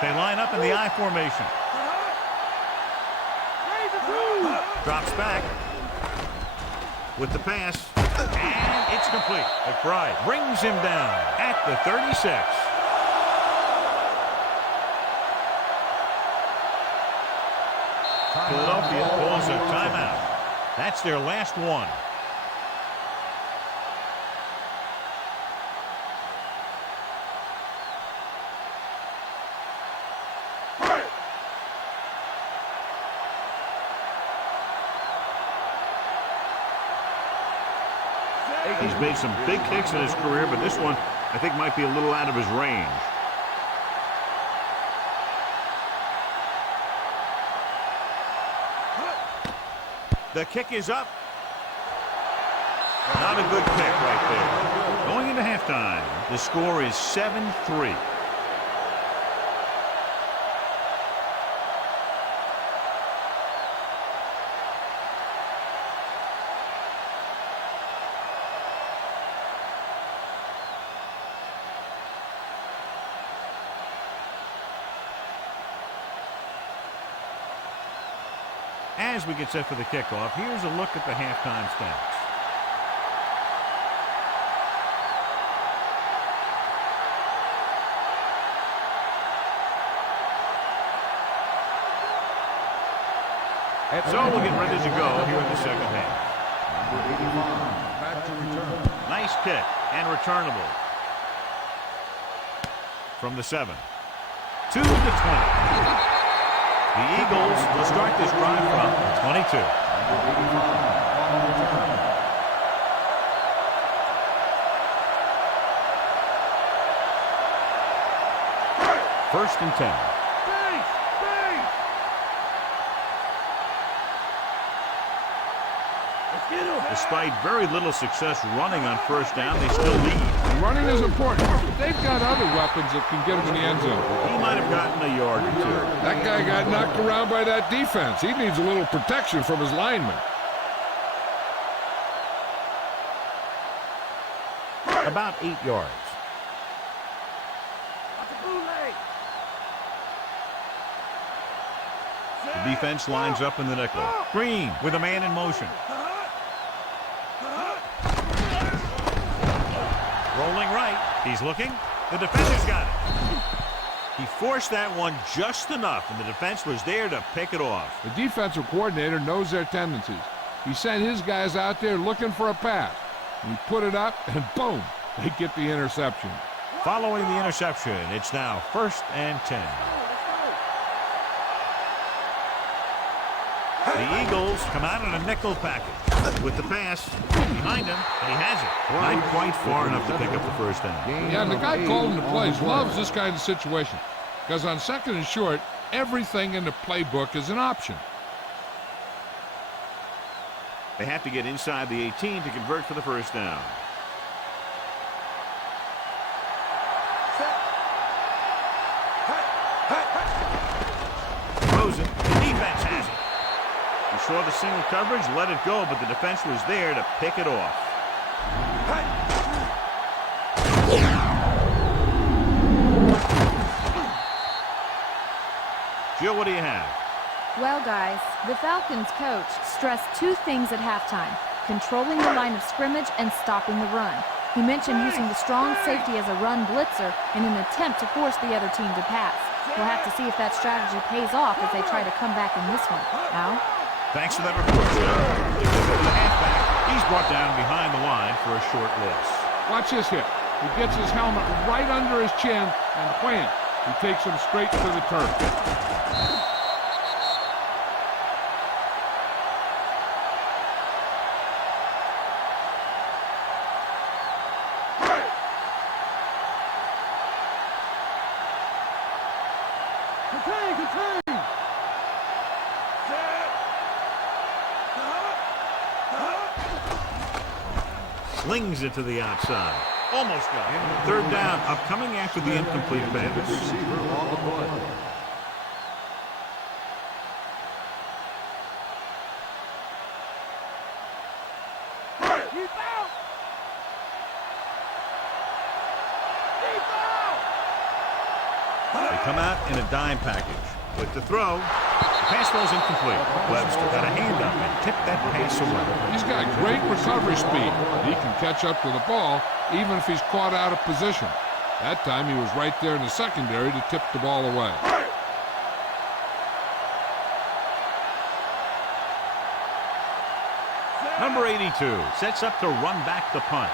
They line up in the I formation. Drops back with the pass, and it's complete. McBride brings him down at the 36. Philadelphia calls a timeout. That's their last one. He's made some big kicks in his career, but this one I think might be a little out of his range. The kick is up. Not a good kick right there. Going into halftime, the score is 7-3. As we get set for the kickoff, here's a look at the halftime stats. So we'll get ready to go here in the second half. Number 85, back to return. Nice kick and returnable. From the 7 to the 20. The Eagles will start this drive from the 22. First and 10. Despite very little success running on first down, they still lead. Running is important, but they've got other weapons that can get them in the end zone. He might have gotten a yard or two. That guy got knocked around by that defense. He needs a little protection from his linemen. About 8 yards. The defense lines up in the nickel. Green with a man in motion. Rolling right. He's looking. The defender's got it. He forced that one just enough, and the defense was there to pick it off. The defensive coordinator knows their tendencies. He sent his guys out there looking for a pass. He put it up, and boom, they get the interception. Following the interception, it's now 1st and 10. The Eagles come out in a nickel package with the pass behind him, and he has it. Not quite far enough to pick up the first down. Yeah, and the guy calling the plays loves this kind of situation because on 2nd and short, everything in the playbook is an option. They have to get inside the 18 to convert for the first down. Throws it. The defense has it. He saw the single coverage, let it go, but the defense was there to pick it off. Jill, what do you have? Well, guys, the Falcons coach stressed 2 things at halftime: controlling the line of scrimmage and stopping the run. He mentioned using the strong safety as a run blitzer in an attempt to force the other team to pass. We'll have to see if that strategy pays off as they try to come back in this one. Al? Thanks for that report, Jill. The halfback, he's brought down behind the line for a short loss. Watch this hit. He gets his helmet right under his chin, and wham, He takes him straight to the turf. Slings it to the outside. Almost got it. Third down, upcoming after the incomplete pass. Receiver on the play. Keep out! Keep out! They come out in a dime package. With the throw, pass falls incomplete. Webster got a hand up and tipped that pass away. He's got great recovery speed. He can catch up to the ball even if he's caught out of position. That time he was right there in the secondary to tip the ball away. Number 82 sets up to run back the punt.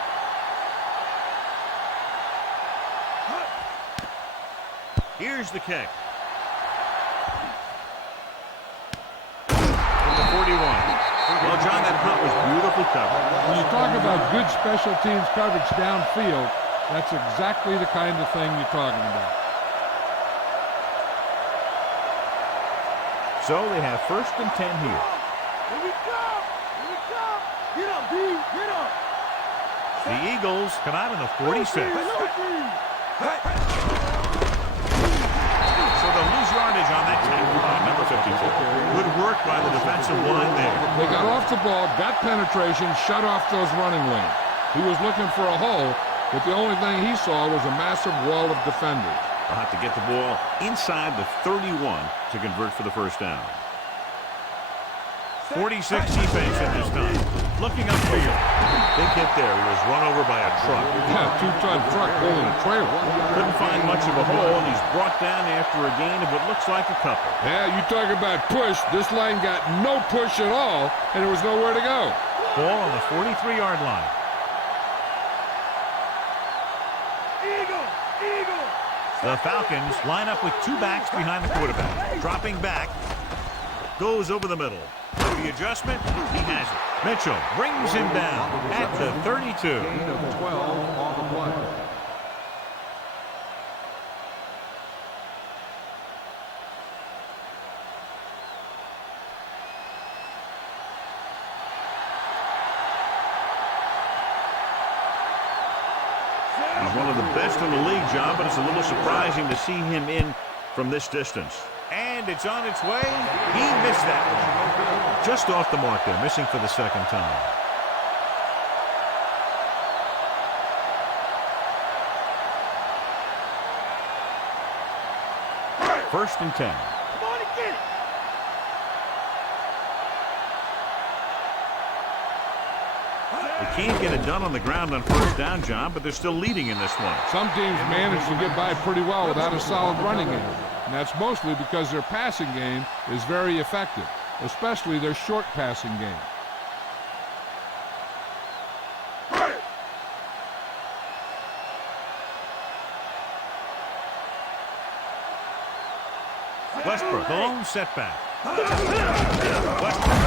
Here's the kick. From the 41. Well, John, that punt was beautifully covered. When you talk about good special teams coverage downfield, that's exactly the kind of thing you're talking about. So they have 1st and 10 here. Here we go! Here we go! Get up, D! Get up! The Eagles come out in the 46. So they'll lose yardage on that tackle by number 52. Good work by the defensive line there. They got off the ball, got penetration, shut off those running lanes. He was looking for a hole, but the only thing he saw was a massive wall of defenders. They'll have to get the ball inside the 31 to convert for the first down. 46 defense at this time. Looking upfield. Big hit there. He was run over by a truck. Yeah, two-ton truck pulling a trailer. Couldn't find much of a hole, and he's brought down after a gain of what looks like a couple. Yeah, you talk about push. This line got no push at all, and there was nowhere to go. Ball on the 43-yard line. Eagle! Eagle! The Falcons line up with 2 backs behind the quarterback. Dropping back. Goes over the middle. With the adjustment, he has it. Mitchell brings him down at the 32. Gain of 12 on the play. He's one of the best in the league, John, but it's a little surprising to see him in from this distance. And it's on its way. He missed that one. Just off the mark there, missing for the second time. First and 10. Come on and get it! They can't get it done on the ground on first down, John, but they're still leading in this one. Some teams manage to get by pretty well without a solid running game. And that's mostly because their passing game is very effective, especially their short passing game. Westbrook, the lone setback. Westbrook.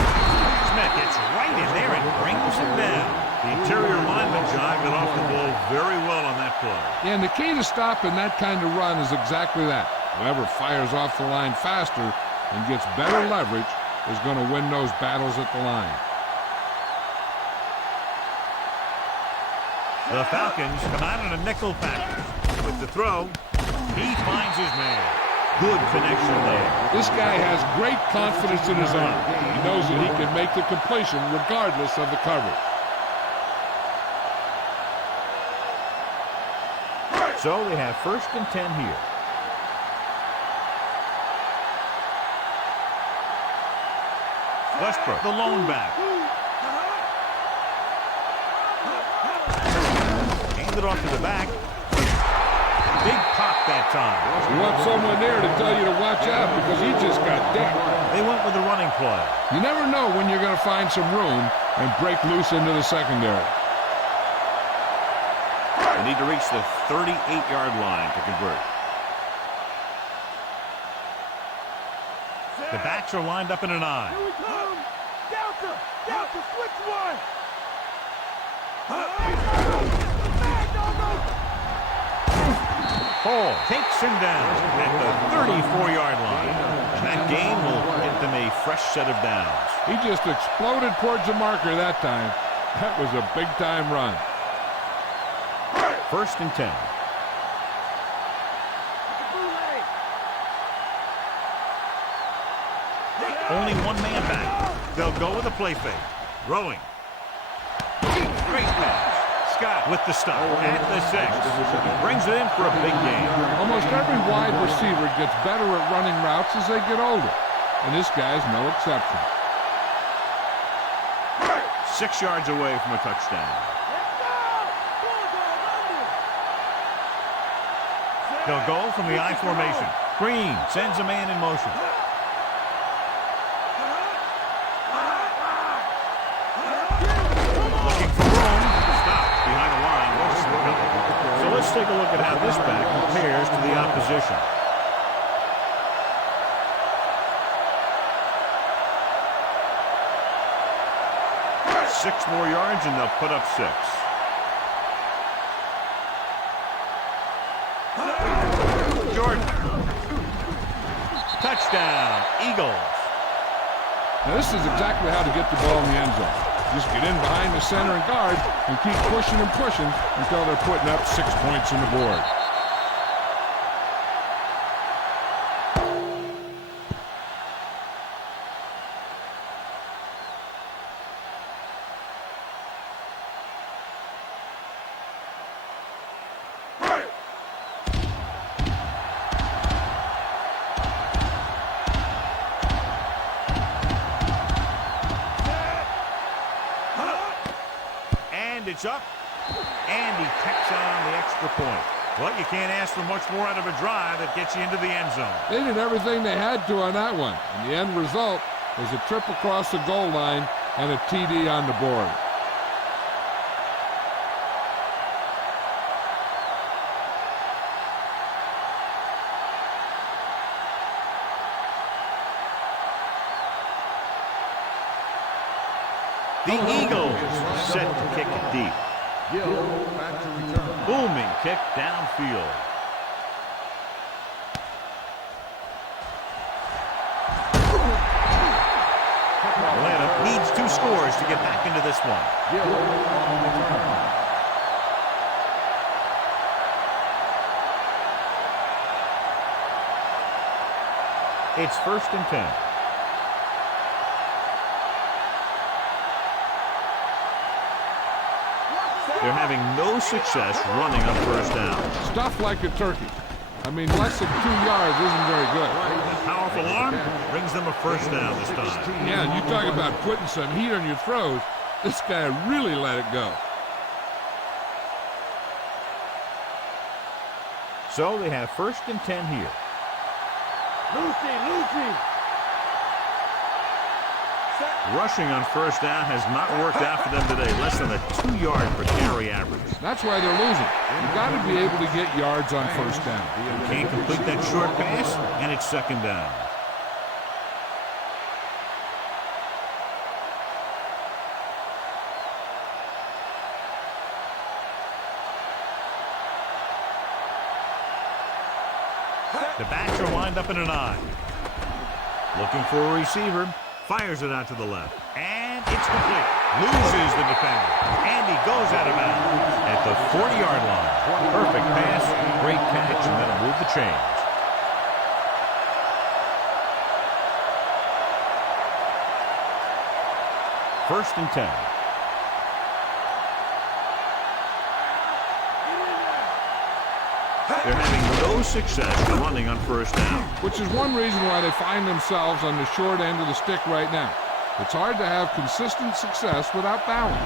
Smith gets right in there and brings him down. The interior lineman, John, got off the ball very well on that play. And the key to stopping that kind of run is exactly that. Whoever fires off the line faster and gets better leverage is going to win those battles at the line. The Falcons come out in a nickel package. With the throw, he finds his man. Good connection there. This guy has great confidence in his arm. He knows that he can make the completion regardless of the coverage. So they have first and 10 here. Westbrook, the lone back. Handed off to the back. Big pop that time. You want someone there to tell you to watch out because he just got decked. They went with the running play. You never know when you're going to find some room and break loose into the secondary. They need to reach the 38-yard line to convert. The backs are lined up in an I. Here we come. Delta. Delta, switch one. Hall takes him down at the 34-yard line. And that gain will get them a fresh set of downs. He just exploded towards the marker that time. That was a big-time run. 1st and 10. Only one man back. They'll go with a play fake. Throwing. Great pass. Scott with the stop at the 6. Brings it in for a big gain. Almost every wide receiver gets better at running routes as they get older, and this guy's no exception. 6 yards away from a touchdown. They'll go from the I formation. Green sends a man in motion. Looking for room. Stop behind the line. So let's take a look at how this back compares to the opposition. Six more yards and they'll put up 6. Jordan. Touchdown, Eagles. Now this is exactly how to get the ball in the end zone. Just get in behind the center and guard and keep pushing and pushing until they're putting up 6 points on the board. It's up, and he tacks on the extra point. Well, you can't ask for much more out of a drive that gets you into the end zone. They did everything they had to on that one, and the end result was a trip across the goal line and a TD on the board. The Eagles set to kick it deep. Booming kick downfield. Atlanta needs 2 scores to get back into this one. It's 1st and 10. They're having no success running on 1st down. Stuff like a turkey. I mean, less than 2 yards isn't very good. A powerful arm brings them a 1st down this time. Yeah, and you talk about putting some heat on your throws. This guy really let it go. So they have 1st and 10 here. Lucy. Rushing on 1st down has not worked out for them today. Less than a 2-yard per carry average. That's why they're losing. You've got to be able to get yards on 1st down. Can't complete that short pass, and it's 2nd down. The backs are lined up in an I. Looking for a receiver. Fires it out to the left. And it's complete. Loses the defender. And he goes out of bounds at the 40-yard line. Perfect pass. Great catch. And that'll move the chains. First and 10. They're having no success running on 1st down. Which is one reason why they find themselves on the short end of the stick right now. It's hard to have consistent success without balance.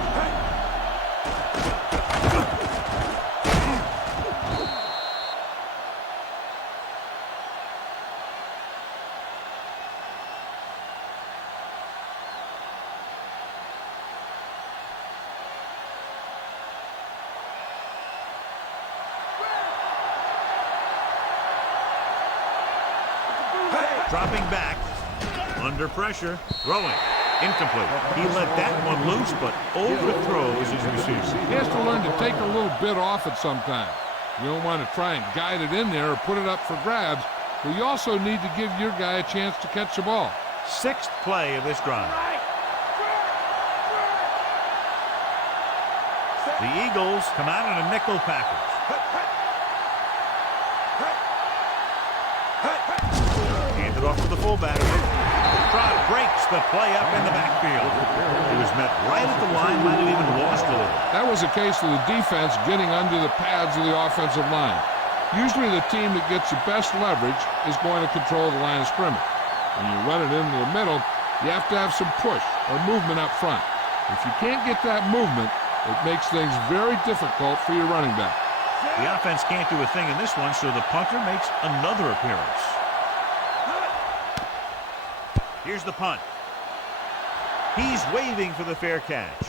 Dropping back. Under pressure. Throwing. Incomplete. He let that one loose, but overthrows his receiver. He has to learn to take a little bit off it sometimes. You don't want to try and guide it in there or put it up for grabs, but you also need to give your guy a chance to catch the ball. Sixth play of this drive. The Eagles come out in a nickel package. Handed off to the fullback. Trot breaks the play up in the backfield. He was met right at the line, might have even lost a little. That was a case of the defense getting under the pads of the offensive line. Usually the team that gets the best leverage is going to control the line of scrimmage. When you run it into the middle, you have to have some push or movement up front. If you can't get that movement, it makes things very difficult for your running back. The offense can't do a thing in this one, so the punter makes another appearance. Here's the punt. He's waving for the fair catch.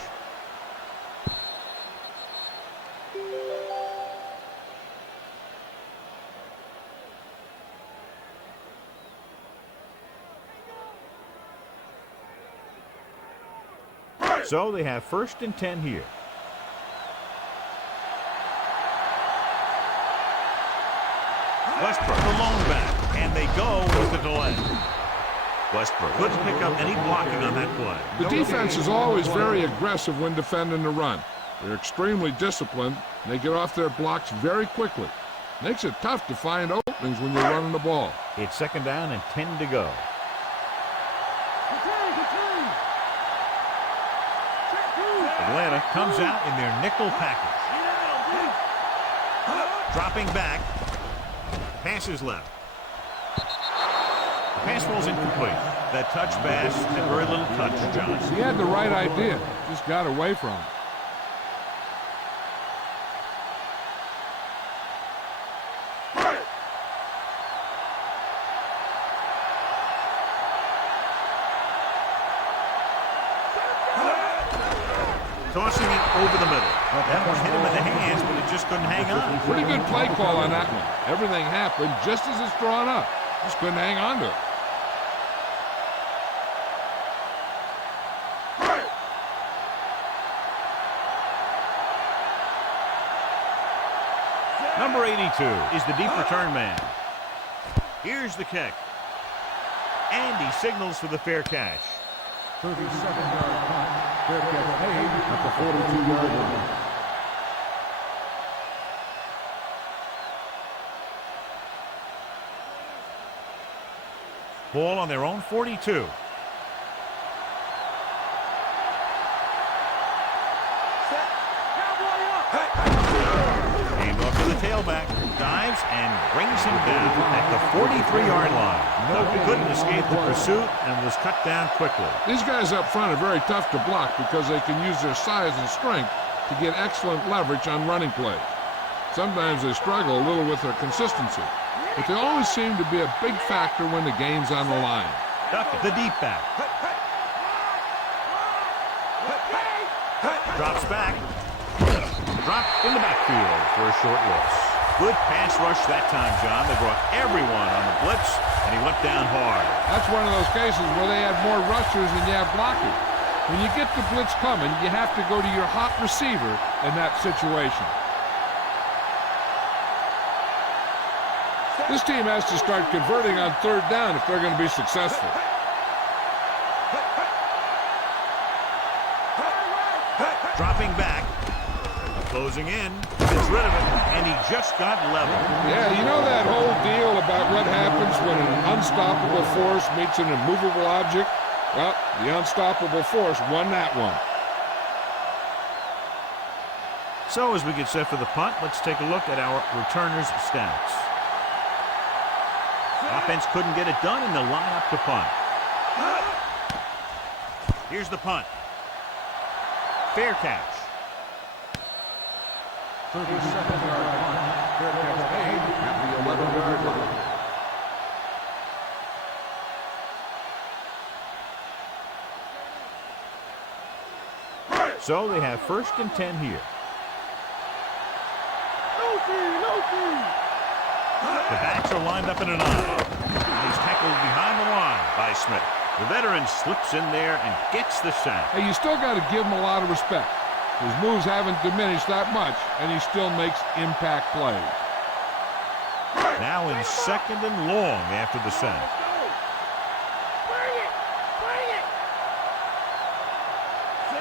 So they have 1st and 10 here. Westbrook, the lone back, and they go with the delay. Westbrook couldn't pick up any blocking on that play. The defense is always very aggressive when defending the run. They're extremely disciplined, and they get off their blocks very quickly. Makes it tough to find openings when you're running the ball. It's 2nd down and 10 to go. Atlanta comes out in their nickel package. Dropping back. Pass is left. The pass ball's incomplete. That touch pass had very little touch, John. He had the right idea, just got away from it. Tossing it over the middle. That one hit him in the hands, but it just couldn't hang on. Pretty good play call on that one. Everything happened just as it's drawn up. Just couldn't hang on to it. Number 82 is the deep return man. Here's the kick. And he signals for the fair catch. 37-yard punt. Fair catch made at the 42-yard line. Ball on their own 42. Aimed off to the tailback. Dives and brings him down at the 43-yard line. He couldn't escape the pursuit and was cut down quickly. These guys up front are very tough to block because they can use their size and strength to get excellent leverage on running plays. Sometimes they struggle a little with their consistency, but they always seem to be a big factor when the game's on the line. Duckett, the deep back. Drops back. Dropped in the backfield for a short loss. Good pass rush that time, John. They brought everyone on the blitz, and he went down hard. That's one of those cases where they have more rushers than you have blockers. When you get the blitz coming, you have to go to your hot receiver in that situation. This team has to start converting on 3rd down if they're going to be successful. Dropping back. Closing in. Gets rid of it, and he just got level. Yeah, you know that whole deal about what happens when an unstoppable force meets an immovable object? Well, the unstoppable force won that one. So as we get set for the punt, let's take a look at our returners' stats. Offense couldn't get it done in the lineup to punt. Here's the punt. Fair catch. 37-yard punt. Fair catch made at the 11-yard line. So they have 1st and 10 here. The backs are lined up in a 9. He's tackled behind the line by Smith. The veteran slips in there and gets the sack. Hey, you still got to give him a lot of respect. His moves haven't diminished that much, and he still makes impact plays. Now in 2nd and long after the sack. Bring it! Bring it!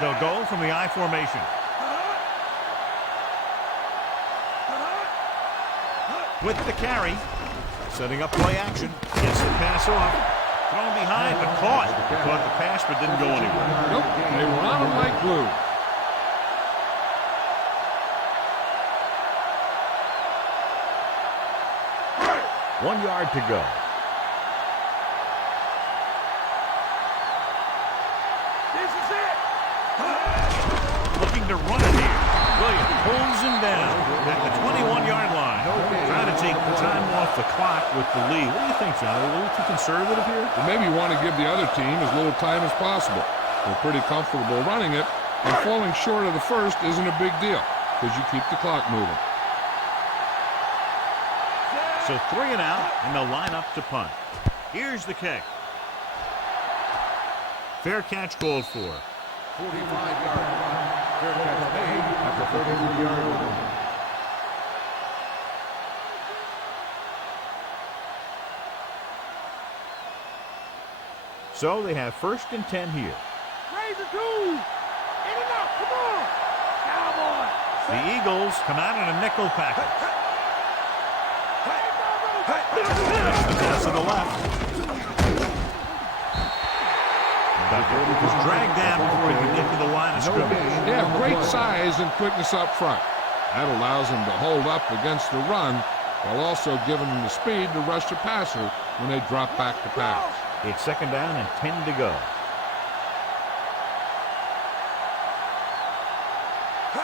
They'll go from the I formation. With the carry, setting up play action, gets the pass off, thrown behind but caught. Caught the pass but didn't go anywhere. Nope, they were on him like glue. One yard to go. This is it! Looking to run it here. Williams pulls him down at the 21-yard line. Trying to take time off the clock with the lead. What do you think, John? Are we a little too conservative here? Well, maybe you want to give the other team as little time as possible. They're pretty comfortable running it, and falling short of the first isn't a big deal because you keep the clock moving. So 3 and out, and they'll line up to punt. Here's the kick. Fair catch called for. 45-yard run. Fair catch made at the 33-yard line. So they have 1st and 10 here. Raise the dude! In and out! Come on! Cowboy! The Eagles come out in a nickel package. The pass to the left. Duckett was dragged down before he could get to the line of scrimmage. They have great size and quickness up front. That allows them to hold up against the run while also giving them the speed to rush the passer when they drop back to pass. It's 2nd down and 10 to go.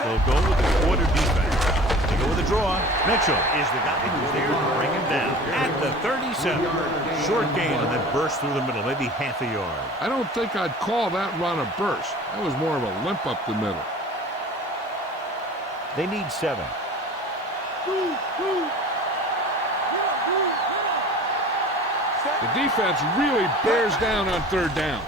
They'll go with the quarter defense. They go with a draw. Mitchell is the guy who's there to bring him down at the 37. Short gain and then burst through the middle, maybe half a yard. I don't think I'd call that run a burst. That was more of a limp up the middle. They need 7. The defense really bears down on 3rd down.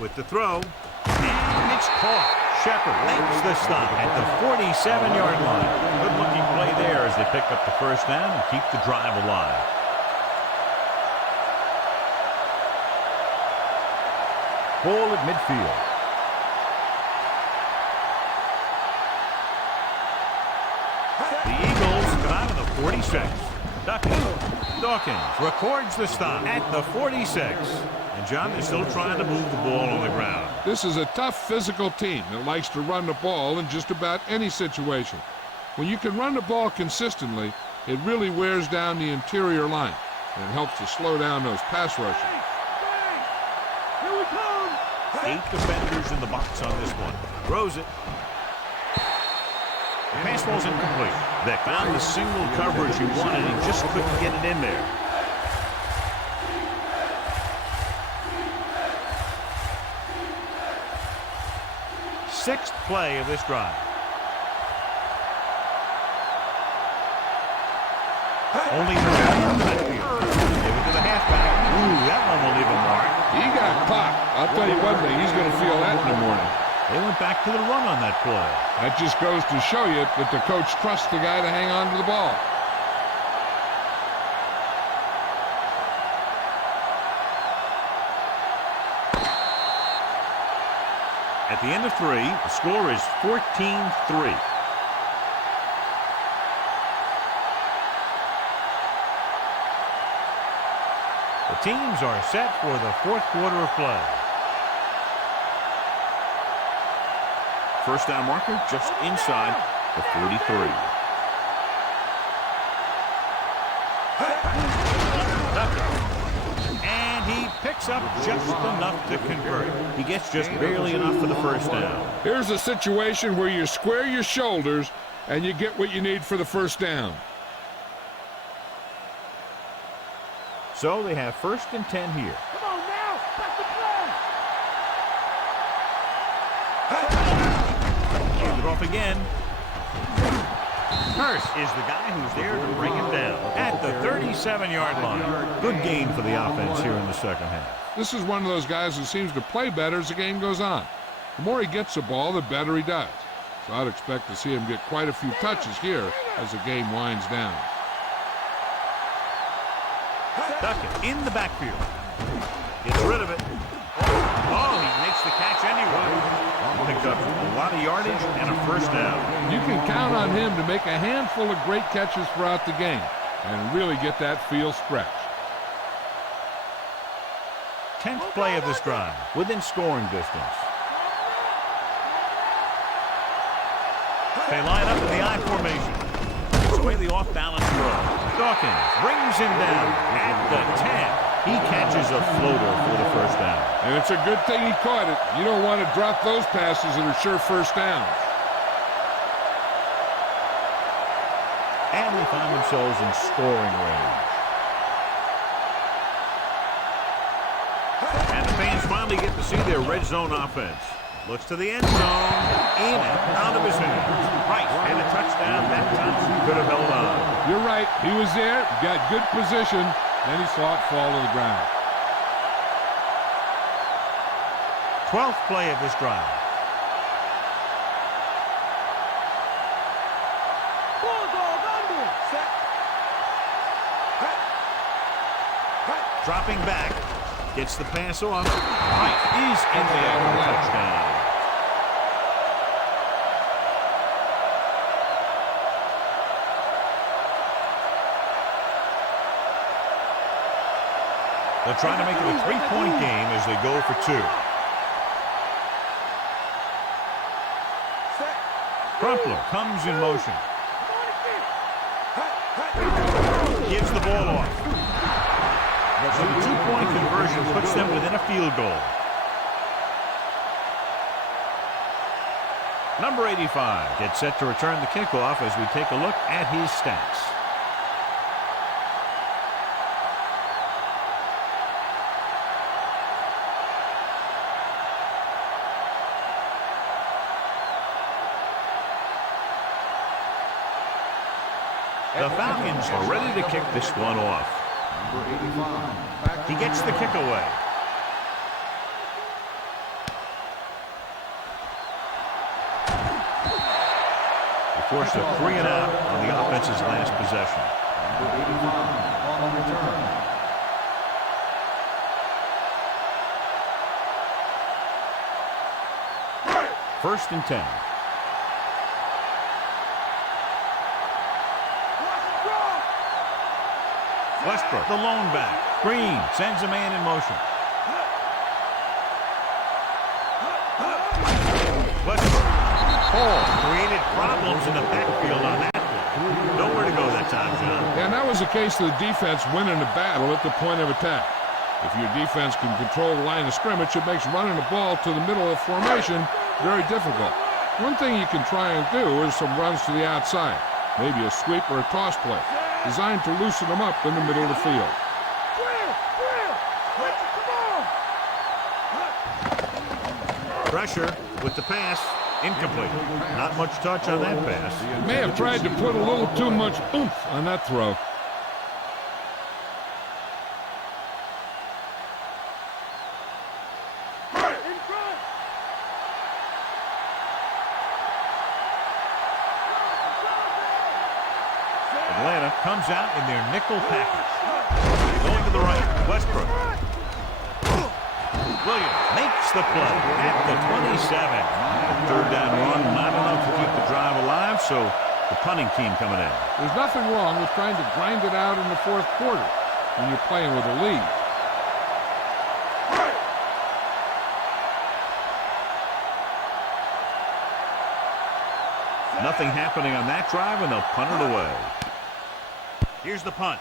With the throw, and it's caught. Shepard makes the stop at the 47-yard line. Good-looking play there as they pick up the 1st down and keep the drive alive. Ball at midfield. The Eagles come out of the 46. Dawkins records the stop at the 46. And John is still trying to move the ball on the ground. This is a tough physical team that likes to run the ball in just about any situation. When you can run the ball consistently, it really wears down the interior line and helps to slow down those pass rushers. Here we come! 8 defenders in the box on this one. Throws it. The pass ball's incomplete. Vick found the single coverage he wanted. He just couldn't get it in there. Sixth play of this drive. Only 2 in the backfield. Give it to the halfback. Ooh, that one will leave a mark. He got popped. I'll tell you one thing, he's going to feel that in the morning. They went back to the run on that play. That just goes to show you that the coach trusts the guy to hang on to the ball. At the end of 3, the score is 14-3. The teams are set for the 4th quarter of play. First down marker just inside the 43. And he picks up just enough to convert. He gets just barely enough for the first down. Here's a situation where you square your shoulders and you get what you need for the first down. So they have 1st and 10 here. Come on now! That's the play! Hand it off again. Hurst is the guy who's there to bring him down at the 37-yard line. Good gain for the offense here in the second half. This is one of those guys who seems to play better as the game goes on. The more he gets the ball, the better he does. So I'd expect to see him get quite a few touches here as the game winds down. Duckett in the backfield. Gets rid of it. Oh, he makes the catch anyway. Picked up a lot of yardage and a first down. You can count on him to make a handful of great catches throughout the game and really get that field stretched. 10th play of this drive, within scoring distance. They line up in the I formation. It's away the off-balance throw. Dawkins brings him down at the 10. He catches a floater for the first down. And it's a good thing he caught it. You don't want to drop those passes that are sure first downs. And they find themselves in scoring range. And the fans finally get to see their red zone offense. Looks to the end zone. In and out of his hands. Right, and a touchdown. That time he could have held on. You're right. He was there, got good position, then he saw it fall to the ground. 12th play of this drive. Bulldog under. Set. Dropping back. Gets the pass off. Right, he's in there for a touchdown. They're trying to make it a 3-point game as they go for 2. Crumpler comes in motion. Gives the ball off. So the 2-point conversion puts them within a field goal. Number 85 gets set to return the kickoff as we take a look at his stats. The Falcons are ready to kick this one off. He gets the kick away. They forced a 3 and out on the offense's last possession. First and 10. Westbrook, the lone back. Green sends a man in motion. Westbrook. Hall created problems in the backfield on that play. Nowhere to go that time, John. And that was the case of the defense winning the battle at the point of attack. If your defense can control the line of scrimmage, it makes running the ball to the middle of the formation very difficult. One thing you can try and do is some runs to the outside, maybe a sweep or a toss play, designed to loosen them up in the middle of the field. Pressure with the pass. Incomplete. Not much touch on that pass. May have tried to put a little too much oomph on that throw. Atlanta comes out in their nickel package. Going to the right. Westbrook. Williams makes the play at the 27. Third down run, not enough to keep the drive alive, so the punting team coming in. There's nothing wrong with trying to grind it out in the fourth quarter when you're playing with a lead. Nothing happening on that drive, and they'll punt it away. Here's the punt.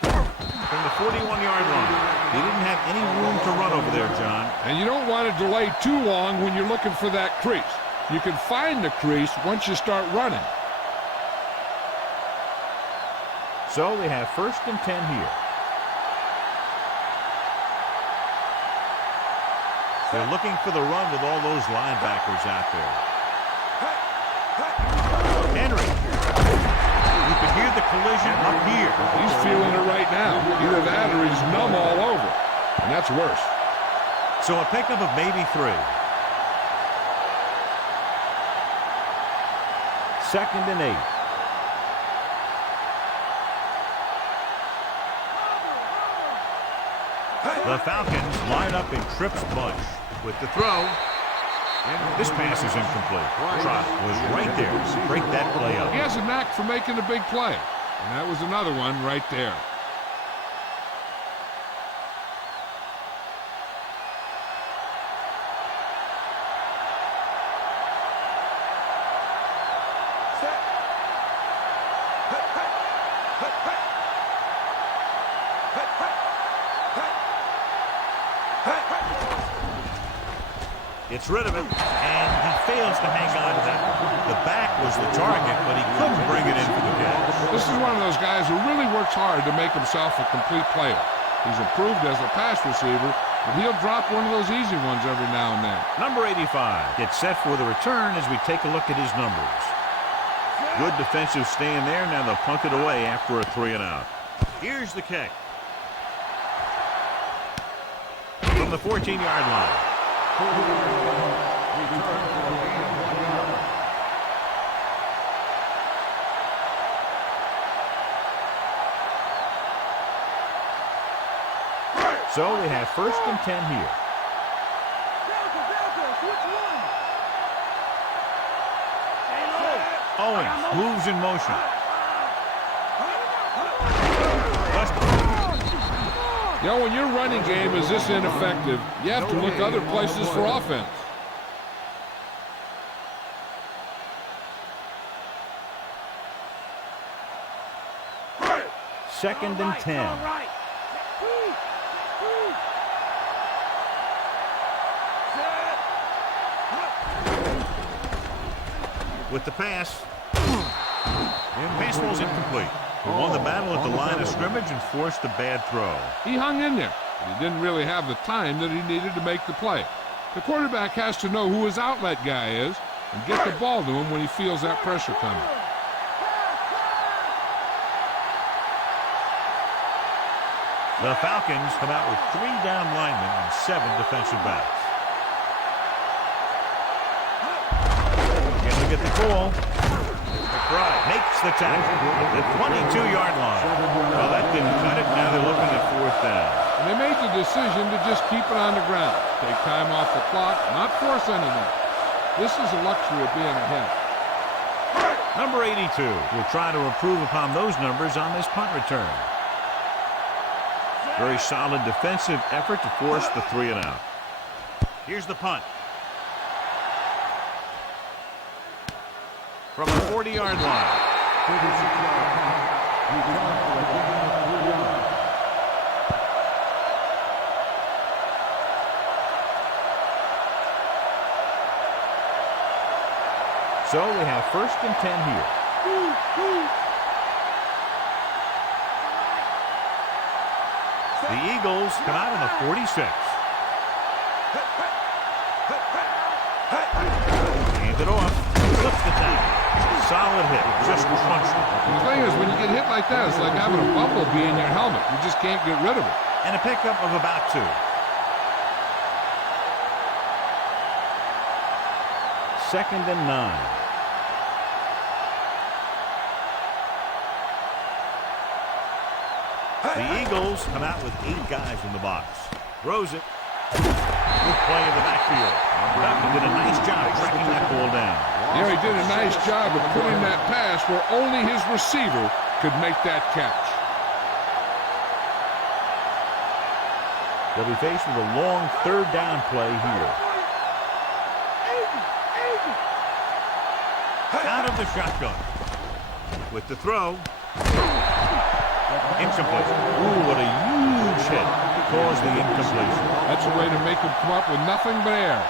From the 41-yard line. He didn't have any room to run over there, John. And you don't want to delay too long when you're looking for that crease. You can find the crease once you start running. So they have first and 10 here. They're looking for the run with all those linebackers out there. Henry. You can hear the collision up here. He's feeling it right now. Either that or he's numb all over. And that's worse. So a pickup of maybe 3. 2nd and 8. The Falcons line up in trips bunch with the throw. This pass is incomplete. Trot was right there to break that play up. He has a knack for making a big play. And that was another one right there. Gets rid of it, and he fails to hang on to that. The back was the target, but he couldn't bring it in for the catch. This is one of those guys who really works hard to make himself a complete player. He's improved as a pass receiver, but he'll drop one of those easy ones every now and then. Number 85 gets set for the return as we take a look at his numbers. Good defensive stand there. Now they'll punt it away after a 3-and-out. Here's the kick. From the 14-yard line. So we have 1st and 10 here. Owens moves in motion. You know, when your running game is this ineffective, you have to look other places for offense. Second and 10. With the pass. Pass was incomplete. He won the battle at the line of scrimmage and forced a bad throw. He hung in there, but he didn't really have the time that he needed to make the play. The quarterback has to know who his outlet guy is and get the ball to him when he feels that pressure coming. The Falcons come out with 3 down linemen and 7 defensive backs. Again, look at the call. McBride makes the tackle at the 22-yard line. Well, that didn't cut it. Now they're looking at 4th down. And they made the decision to just keep it on the ground. Take time off the clock, not force anything. This is a luxury of being ahead. Number 82 will try to improve upon those numbers on this punt return. Very solid defensive effort to force the 3-and-out. Here's the punt. From the 40-yard line. So we have 1st and 10 here. The Eagles come out in the 46. Hand it off. Flips the tackle. Solid hit. Just crunched it. The thing is, when you get hit like that, it's like having a bumblebee in your helmet. You just can't get rid of it. And a pickup of about 2. Second and 9. The Eagles come out with 8 guys in the box. Throws it. Good play in the backfield. Brown did a nice job tracking that ball down. Yeah, he did a nice job of putting that pass where only his receiver could make that catch. They'll be faced with a long 3rd down play here. Out of the shotgun. With the throw. Incomplete. Ooh, what a huge hit to cause the incompletion. That's a way to make him come up with nothing but air.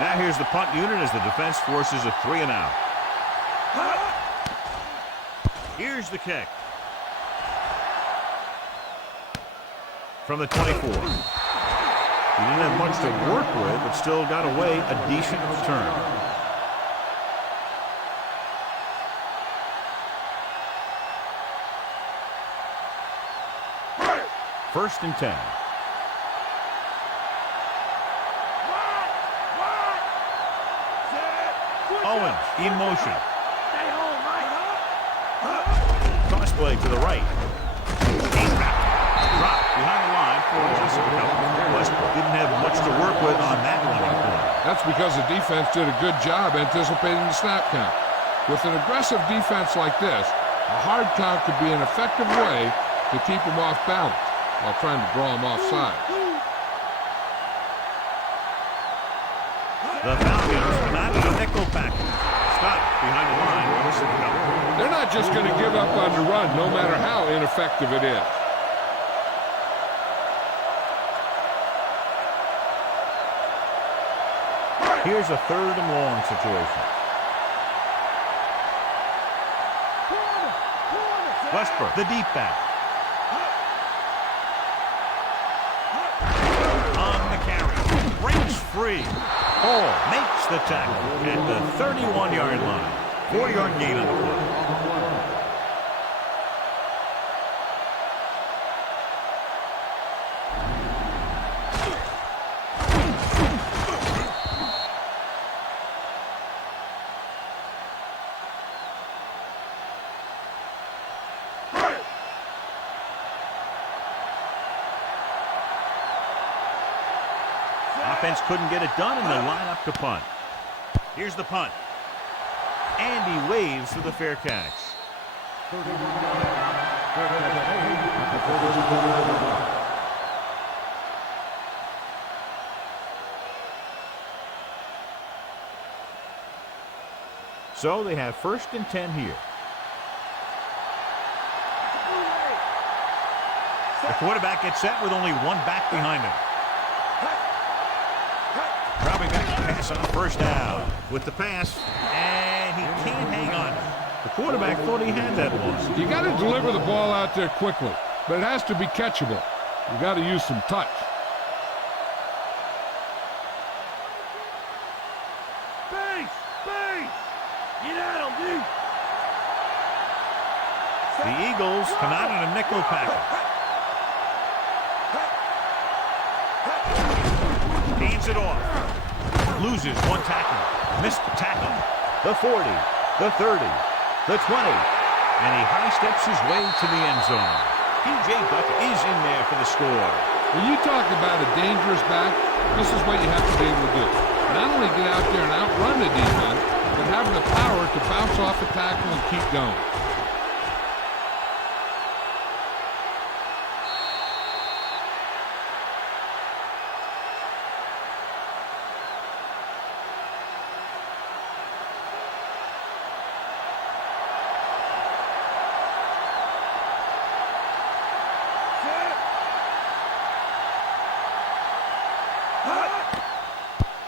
Now here's the punt unit as the defense forces a 3-and-out. Here's the kick. from the 24. He didn't have much to work with, but still got away a decent return. First and 10. Owens in motion. Cross play to the right. Drop behind the line for just a couple. Westbrook didn't have much to work with on that running play. That's because the defense did a good job anticipating the snap count. With an aggressive defense like this, a hard count could be an effective way to keep them off balance while trying to draw them offside. The Falcons not in a nickel package. Stop behind the line. They're not just going to give up on the run, no matter how ineffective it is. Here's a 3rd and long situation. Westbrook, the deep back. On the carry. Breaks free. Hall makes the tackle at the 31-yard line. 4-yard gain on the play. Offense couldn't get it done, and they line up to punt. Here's the punt. And he waves for the fair catch. So they have 1st and 10 here. The quarterback gets set with only one back behind him. Dropping back to pass on 1st down with the pass, and he can't hang on. The quarterback thought he had that one. You got to deliver the ball out there quickly, but it has to be catchable. You got to use some touch. Get at him, dude. The Eagles come out in a nickel package. Hands it off. Loses one tackle. Missed the tackle. The 40, the 30, the 20. And he high steps his way to the end zone. P.J. Buck is in there for the score. When you talk about a dangerous back, this is what you have to be able to do. Not only get out there and outrun the defense, but have the power to bounce off the tackle and keep going.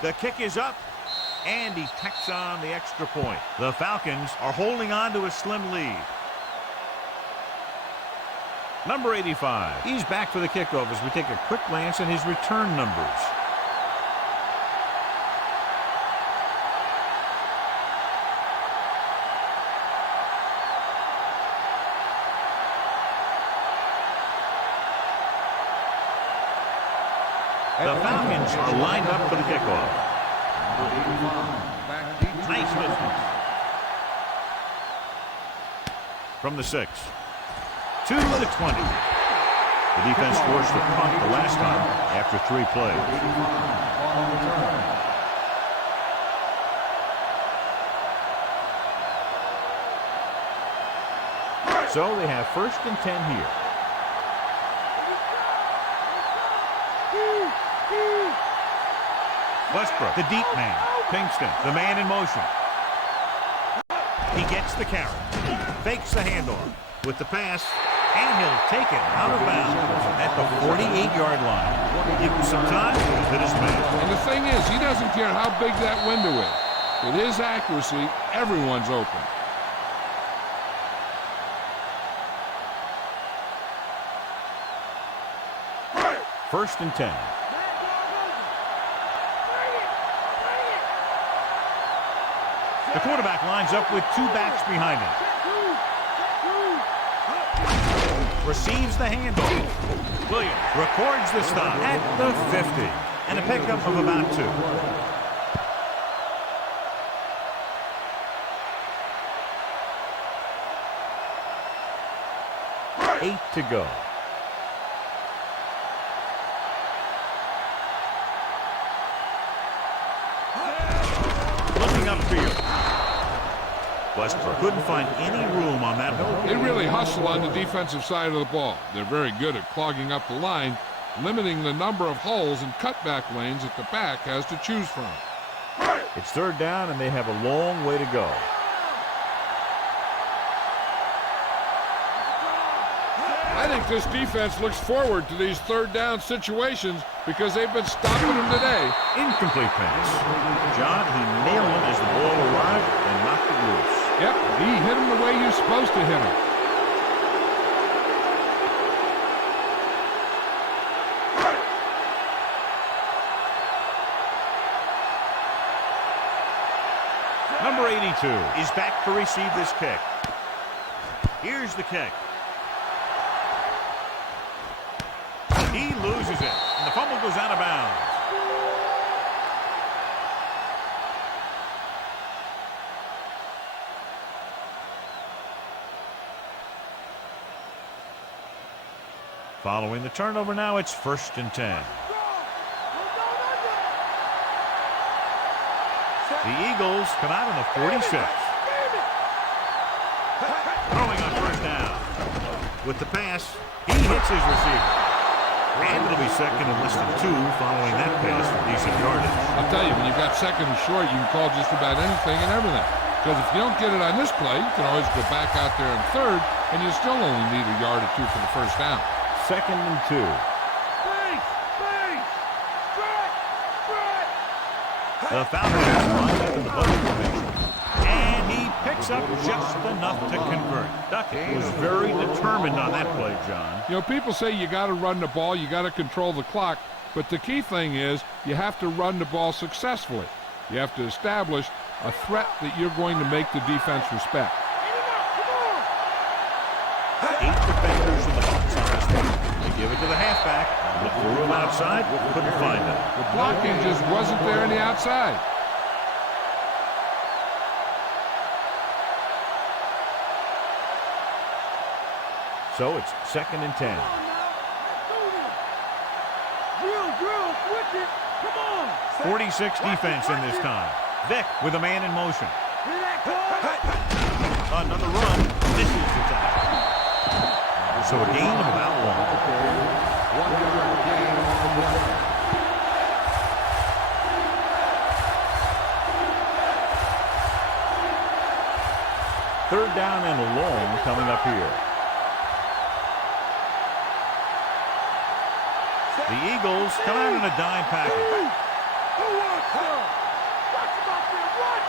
The kick is up, and he tacks on the extra point. The Falcons are holding on to a slim lead. Number 85. He's back for the kickoff as we take a quick glance at his return numbers. The Falcons are lined up for the kickoff. Nice business. From the 6. To the 20. The defense forced a punt the last time after 3 plays. So they have 1st and 10 here. Westbrook, the deep man. Pinkston, the man in motion. He gets the carry. Fakes the handoff with the pass, and he'll take it out of bounds at the 48-yard line. Give him some time to hit his man. And the thing is, he doesn't care how big that window is. With his accuracy, everyone's open. First and 10. The quarterback lines up with two backs behind him. Receives the handoff. Williams records the stop at the 50. And a pickup of about 2. Eight to go. Looking upfield. Westbrook couldn't find any room on that hole. They really hustle on the defensive side of the ball. They're very good at clogging up the line, limiting the number of holes and cutback lanes that the back has to choose from. It's third down, and they have a long way to go. I think this defense looks forward to these third down situations because they've been stopping them today. Incomplete pass. John, he nailed him as the ball arrived and knocked it loose. Yep, he hit him the way you're supposed to hit him. Number 82 is back to receive this kick. Here's the kick. He loses it, and the fumble goes out of bounds. Following the turnover now, it's first and 10. The Eagles come out on the 46. Throwing on first down. With the pass, he hits his receiver. And it'll be second and less than 2 following that pass for decent yardage. I'll tell you, when you've got second and short, you can call just about anything and everything. Because if you don't get it on this play, you can always go back out there on third, and you still only need a yard or 2 for the first down. Second and 2. The Falcons line up in the bunch formation. And he picks up just enough to convert. Duckett was very determined on that play, John. You know, people say you got to run the ball, you got to control the clock, but the key thing is you have to run the ball successfully. You have to establish a threat that you're going to make the defense respect. 8 defenders in the box on this one. They give it to the halfback. Look for room outside. Couldn't find it. The blocking just wasn't there on the outside. So it's second and 10. Drill, switch it. Come on. 46 defense in this time. Vick with a man in motion. Hear that call? Another run. This is the tackle. So a gain of about 1. 1 yard gain on the play. Third down and long coming up here. The Eagles come out in a dime package. Who wants some? Watch him out there, watch!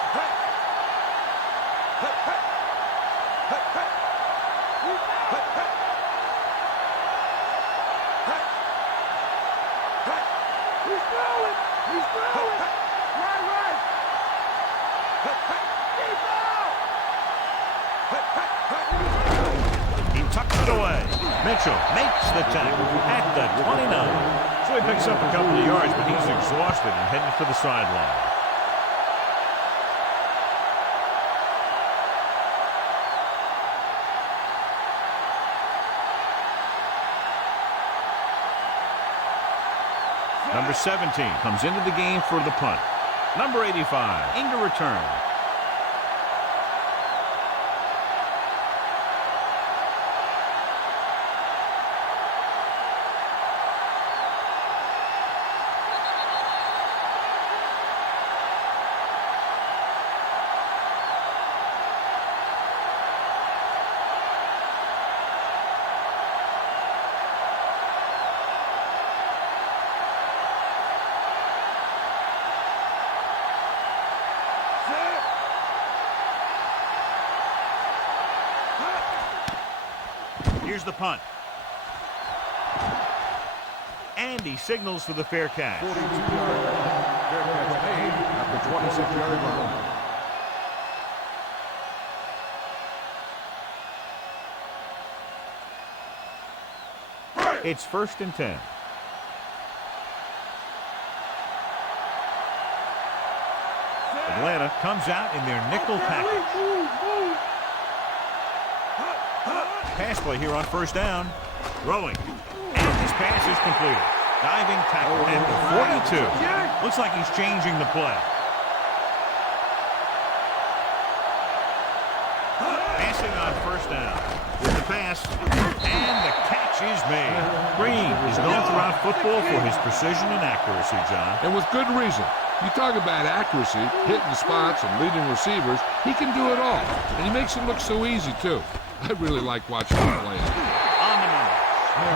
He's throwing! Right! Deep out! He tucks it away. Mitchell makes the tackle at the 29. So he picks up a couple of yards, but he's exhausted and headed for the sideline. Number 17 comes into the game for the punt. Number 85 in to return. Here's the punt. And he signals for the fair catch. 42-yard run. Fair catch made at the 26-yard line. It's 1st and 10. Atlanta comes out in their nickel package. Pass play here on 1st down. Throwing. And his pass is completed. Diving tackle at the 42. Looks like he's changing the play. Passing on 1st down. With the pass. And the catch is made. Green is known throughout football for his precision and accuracy, John. And with good reason. You talk about accuracy, hitting spots, and leading receivers. He can do it all. And he makes it look so easy, too. I really like watching him play. On the mark.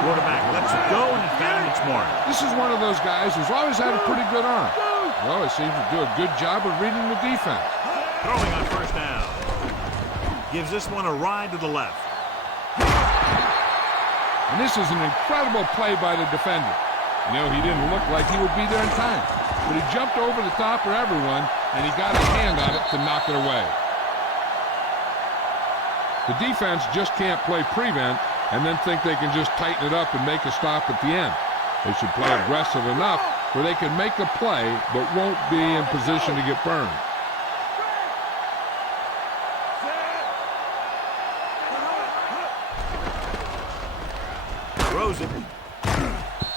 Quarterback lets it go, and he found its mark. This is one of those guys who's always had a pretty good arm. He always seems to do a good job of reading the defense. Throwing on 1st down. Gives this one a ride to the left. And this is an incredible play by the defender. You know, he didn't look like he would be there in time. But he jumped over the top of everyone, and he got his hand on it to knock it away. The defense just can't play prevent and then think they can just tighten it up and make a stop at the end. They should play aggressive enough where they can make a play but won't be in position to get burned. Throws it.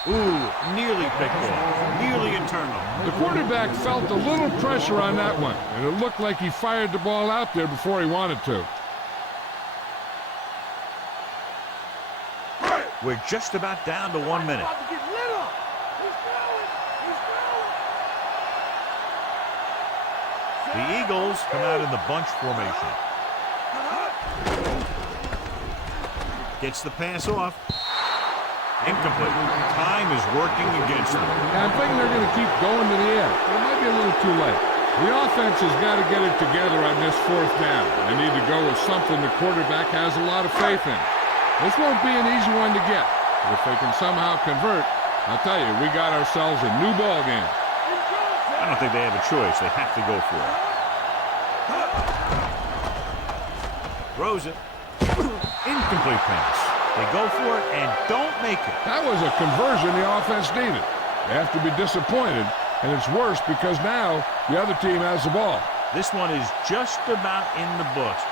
Ooh, nearly picked off. Nearly a turnover. The quarterback felt a little pressure on that one, and it looked like he fired the ball out there before he wanted to. We're just about down to 1 minute. The Eagles come out in the bunch formation. Gets the pass off. Incomplete. Time is working against them. I'm thinking they're going to keep going to the air. It might be a little too late. The offense has got to get it together on this 4th down. They need to go with something the quarterback has a lot of faith in. This won't be an easy one to get. But if they can somehow convert, I'll tell you, we got ourselves a new ball game. I don't think they have a choice. They have to go for it. Throws it. Incomplete pass. They go for it and don't make it. That was a conversion the offense needed. They have to be disappointed, and it's worse because now the other team has the ball. This one is just about in the books.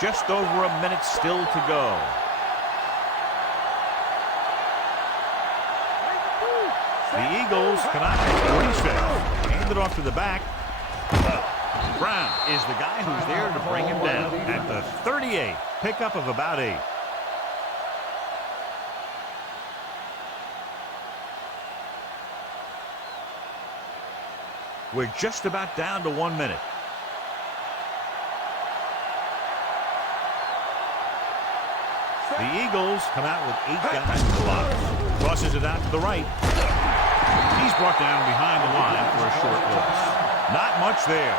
Just over a minute still to go. The Eagles come out at 46. Hand it off to the back. Brown is the guy who's there to bring him down at the 38. Pickup of about 8. We're just about down to 1 minute. The Eagles come out with 8 guys in the box. Crosses it out to the right. He's brought down behind the line for a short loss. Not much there.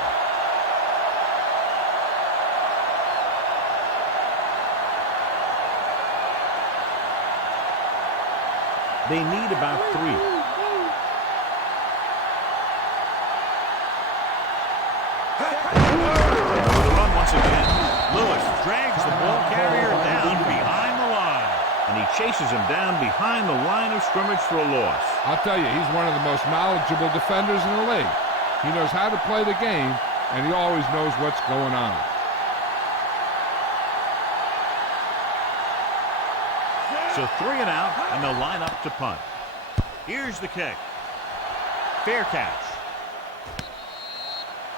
They need about 3. The run once again. Lewis drags the ball carrier down behind the line. And he chases him down behind the line of scrimmage for a loss. I'll tell you, he's one of the most knowledgeable defenders in the league. He knows how to play the game, and he always knows what's going on. So 3 and out, and they'll line up to punt. Here's the kick. Fair catch.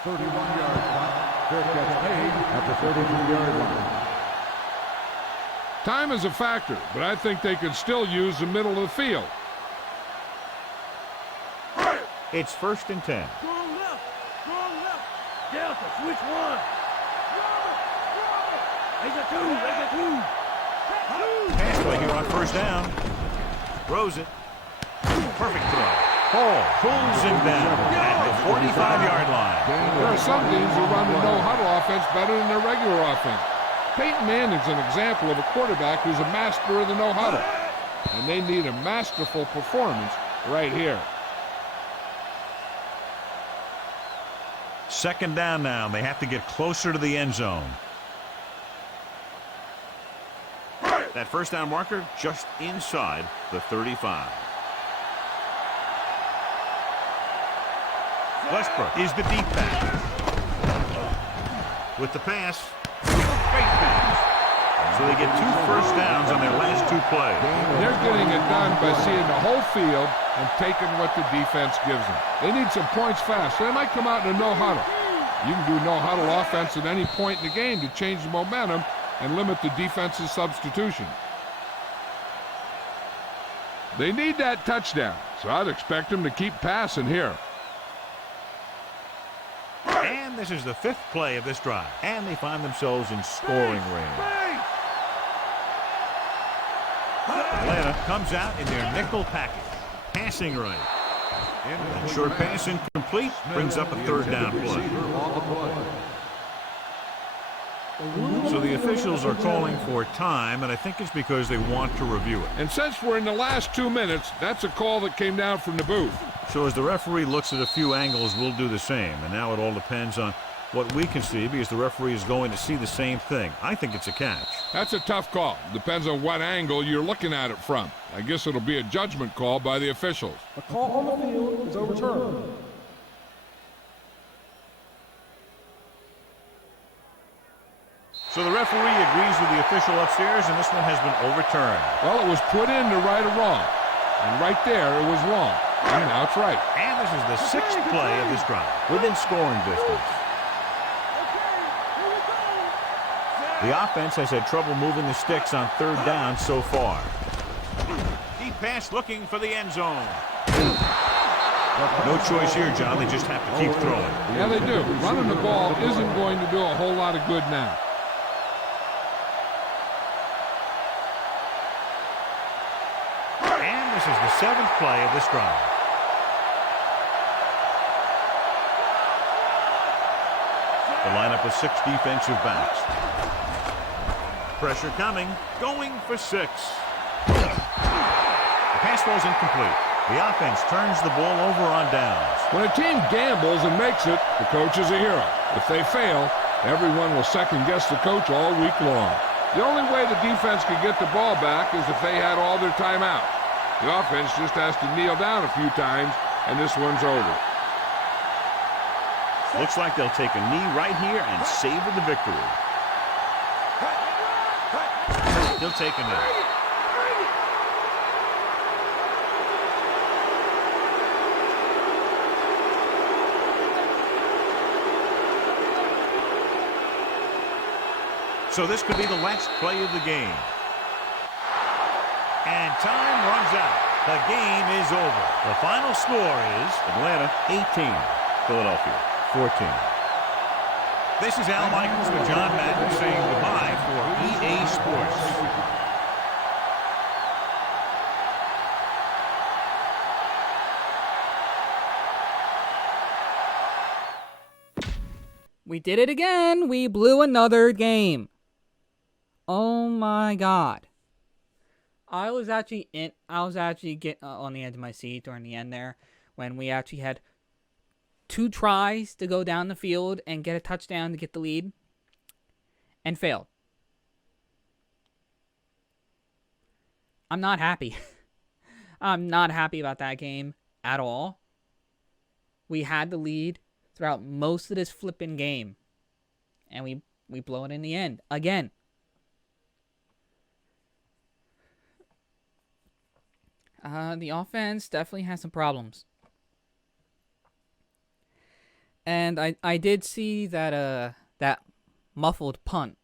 31-yard punt. Fair catch made at the 32-yard line. Time is a factor, but I think they could still use the middle of the field. It's 1st and 10. Strong left. Strong left. Delta, switch one. There's a 2. There's a 2. Pass play here on 1st down. Throws it. Perfect throw. Hall pulls him down at the 45-yard line. There are some teams who run the no-huddle offense better than their regular offense. Peyton Manning's an example of a quarterback who's a master of the no-huddle. and they need a masterful performance right here. Second down now. They have to get closer to the end zone. That first down marker just inside the 35. Westbrook is the deep back. With the pass. Great pass. So they get 2 first downs on their last 2 plays. They're getting it done by seeing the whole field and taking what the defense gives them. They need some points fast, so they might come out in a no-huddle. You can do no-huddle offense at any point in the game to change the momentum and limit the defense's substitution. They need that touchdown, so I'd expect them to keep passing here. And this is the 5th play of this drive. And they find themselves in scoring range. Atlanta comes out in their nickel package. Passing right. And short pass incomplete. Brings up a 3rd down play. So the officials are calling for time, and I think it's because they want to review it. And since we're in the last 2 minutes, that's a call that came down from the booth. So as the referee looks at a few angles, we'll do the same. And now it all depends on what we can see, because the referee is going to see the same thing. I think it's a catch. That's a tough call. Depends on what angle you're looking at it from. I guess it'll be a judgment call by the officials. The call on the field is overturned. So the referee agrees with the official upstairs, and this one has been overturned. Well, it was put in to right a wrong. And right there, it was wrong. And now it's right. And this is the 6th play of this drive, within scoring distance. The offense has had trouble moving the sticks on 3rd down so far. Deep pass looking for the end zone. No choice here, John. They just have to keep throwing. Yeah, they do. Running the ball isn't going to do a whole lot of good now. And this is the 7th play of this drive. The lineup of 6 defensive backs. Pressure coming, going for 6. The pass falls incomplete. The offense turns the ball over on downs. When a team gambles and makes it, the coach is a hero. If they fail, everyone will second-guess the coach all week long. The only way the defense could get the ball back is if they had all their timeouts. The offense just has to kneel down a few times, and this one's over. Looks like they'll take a knee right here and savor the victory. He'll take a knee. So this could be the last play of the game. And time runs out. The game is over. The final score is Atlanta 18, Philadelphia 14. This is Al Michaels with John Madden saying goodbye for EA Sports. We did it again. We blew another game. Oh my God. I was actually getting on the edge of my seat during the end there when we actually had 2 tries to go down the field and get a touchdown to get the lead and failed. I'm not happy. I'm not happy about that game at all. We had the lead throughout most of this flipping game, and we blow it in the end again. The offense definitely has some problems. And I did see that that muffled punt.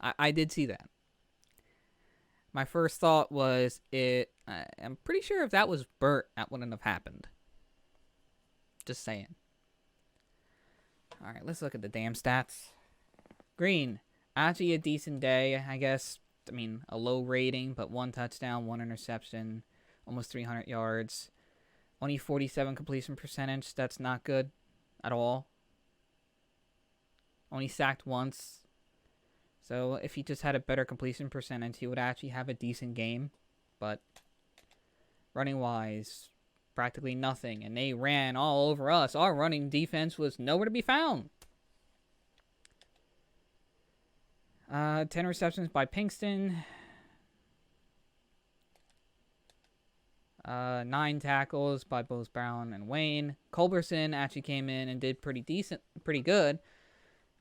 I did see that. My first thought was I'm pretty sure if that was Burt, that wouldn't have happened. Just saying. All right, let's look at the damn stats. Green, actually a decent day, I guess. I mean, a low rating, but 1 touchdown, 1 interception, almost 300 yards. Only 47 completion percentage. That's not good at all. Only sacked once. So if he just had a better completion percentage, he would actually have a decent game. but running-wise, practically nothing. And they ran all over us. Our running defense was nowhere to be found. 10 receptions by Pinkston. 9 tackles by both Brown and Wayne. Culberson actually came in and did pretty good,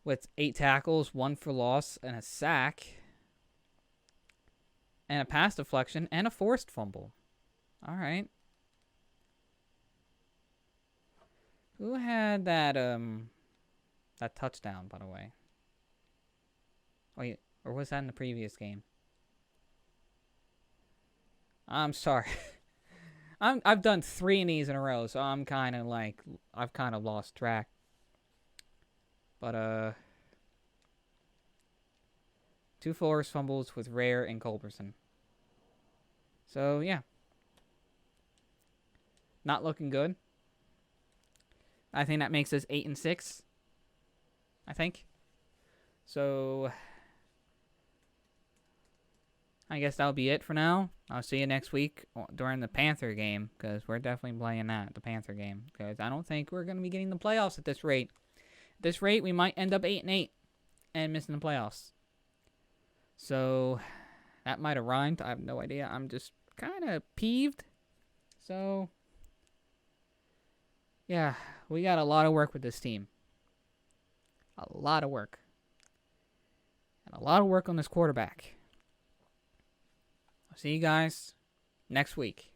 with 8 tackles, 1 for loss, and a sack, and a pass deflection, and a forced fumble. All right. Who had that touchdown, by the way? Wait, or was that in the previous game? I'm sorry. I've done 3 of these in a row, so I'm kind of like, I've kind of lost track. But, 2 forced fumbles with Rare and Culberson. So, yeah. Not looking good. I think that makes us 8-6. I think. So, I guess that'll be it for now. I'll see you next week during the Panther game, because we're definitely playing that, the Panther game. Because I don't think we're going to be getting the playoffs at this rate. At this rate, we might end up 8-8 and missing the playoffs. So, that might have rhymed. I have no idea. I'm just kind of peeved. So, yeah, we got a lot of work with this team. A lot of work. And a lot of work on this quarterback. I'll see you guys next week.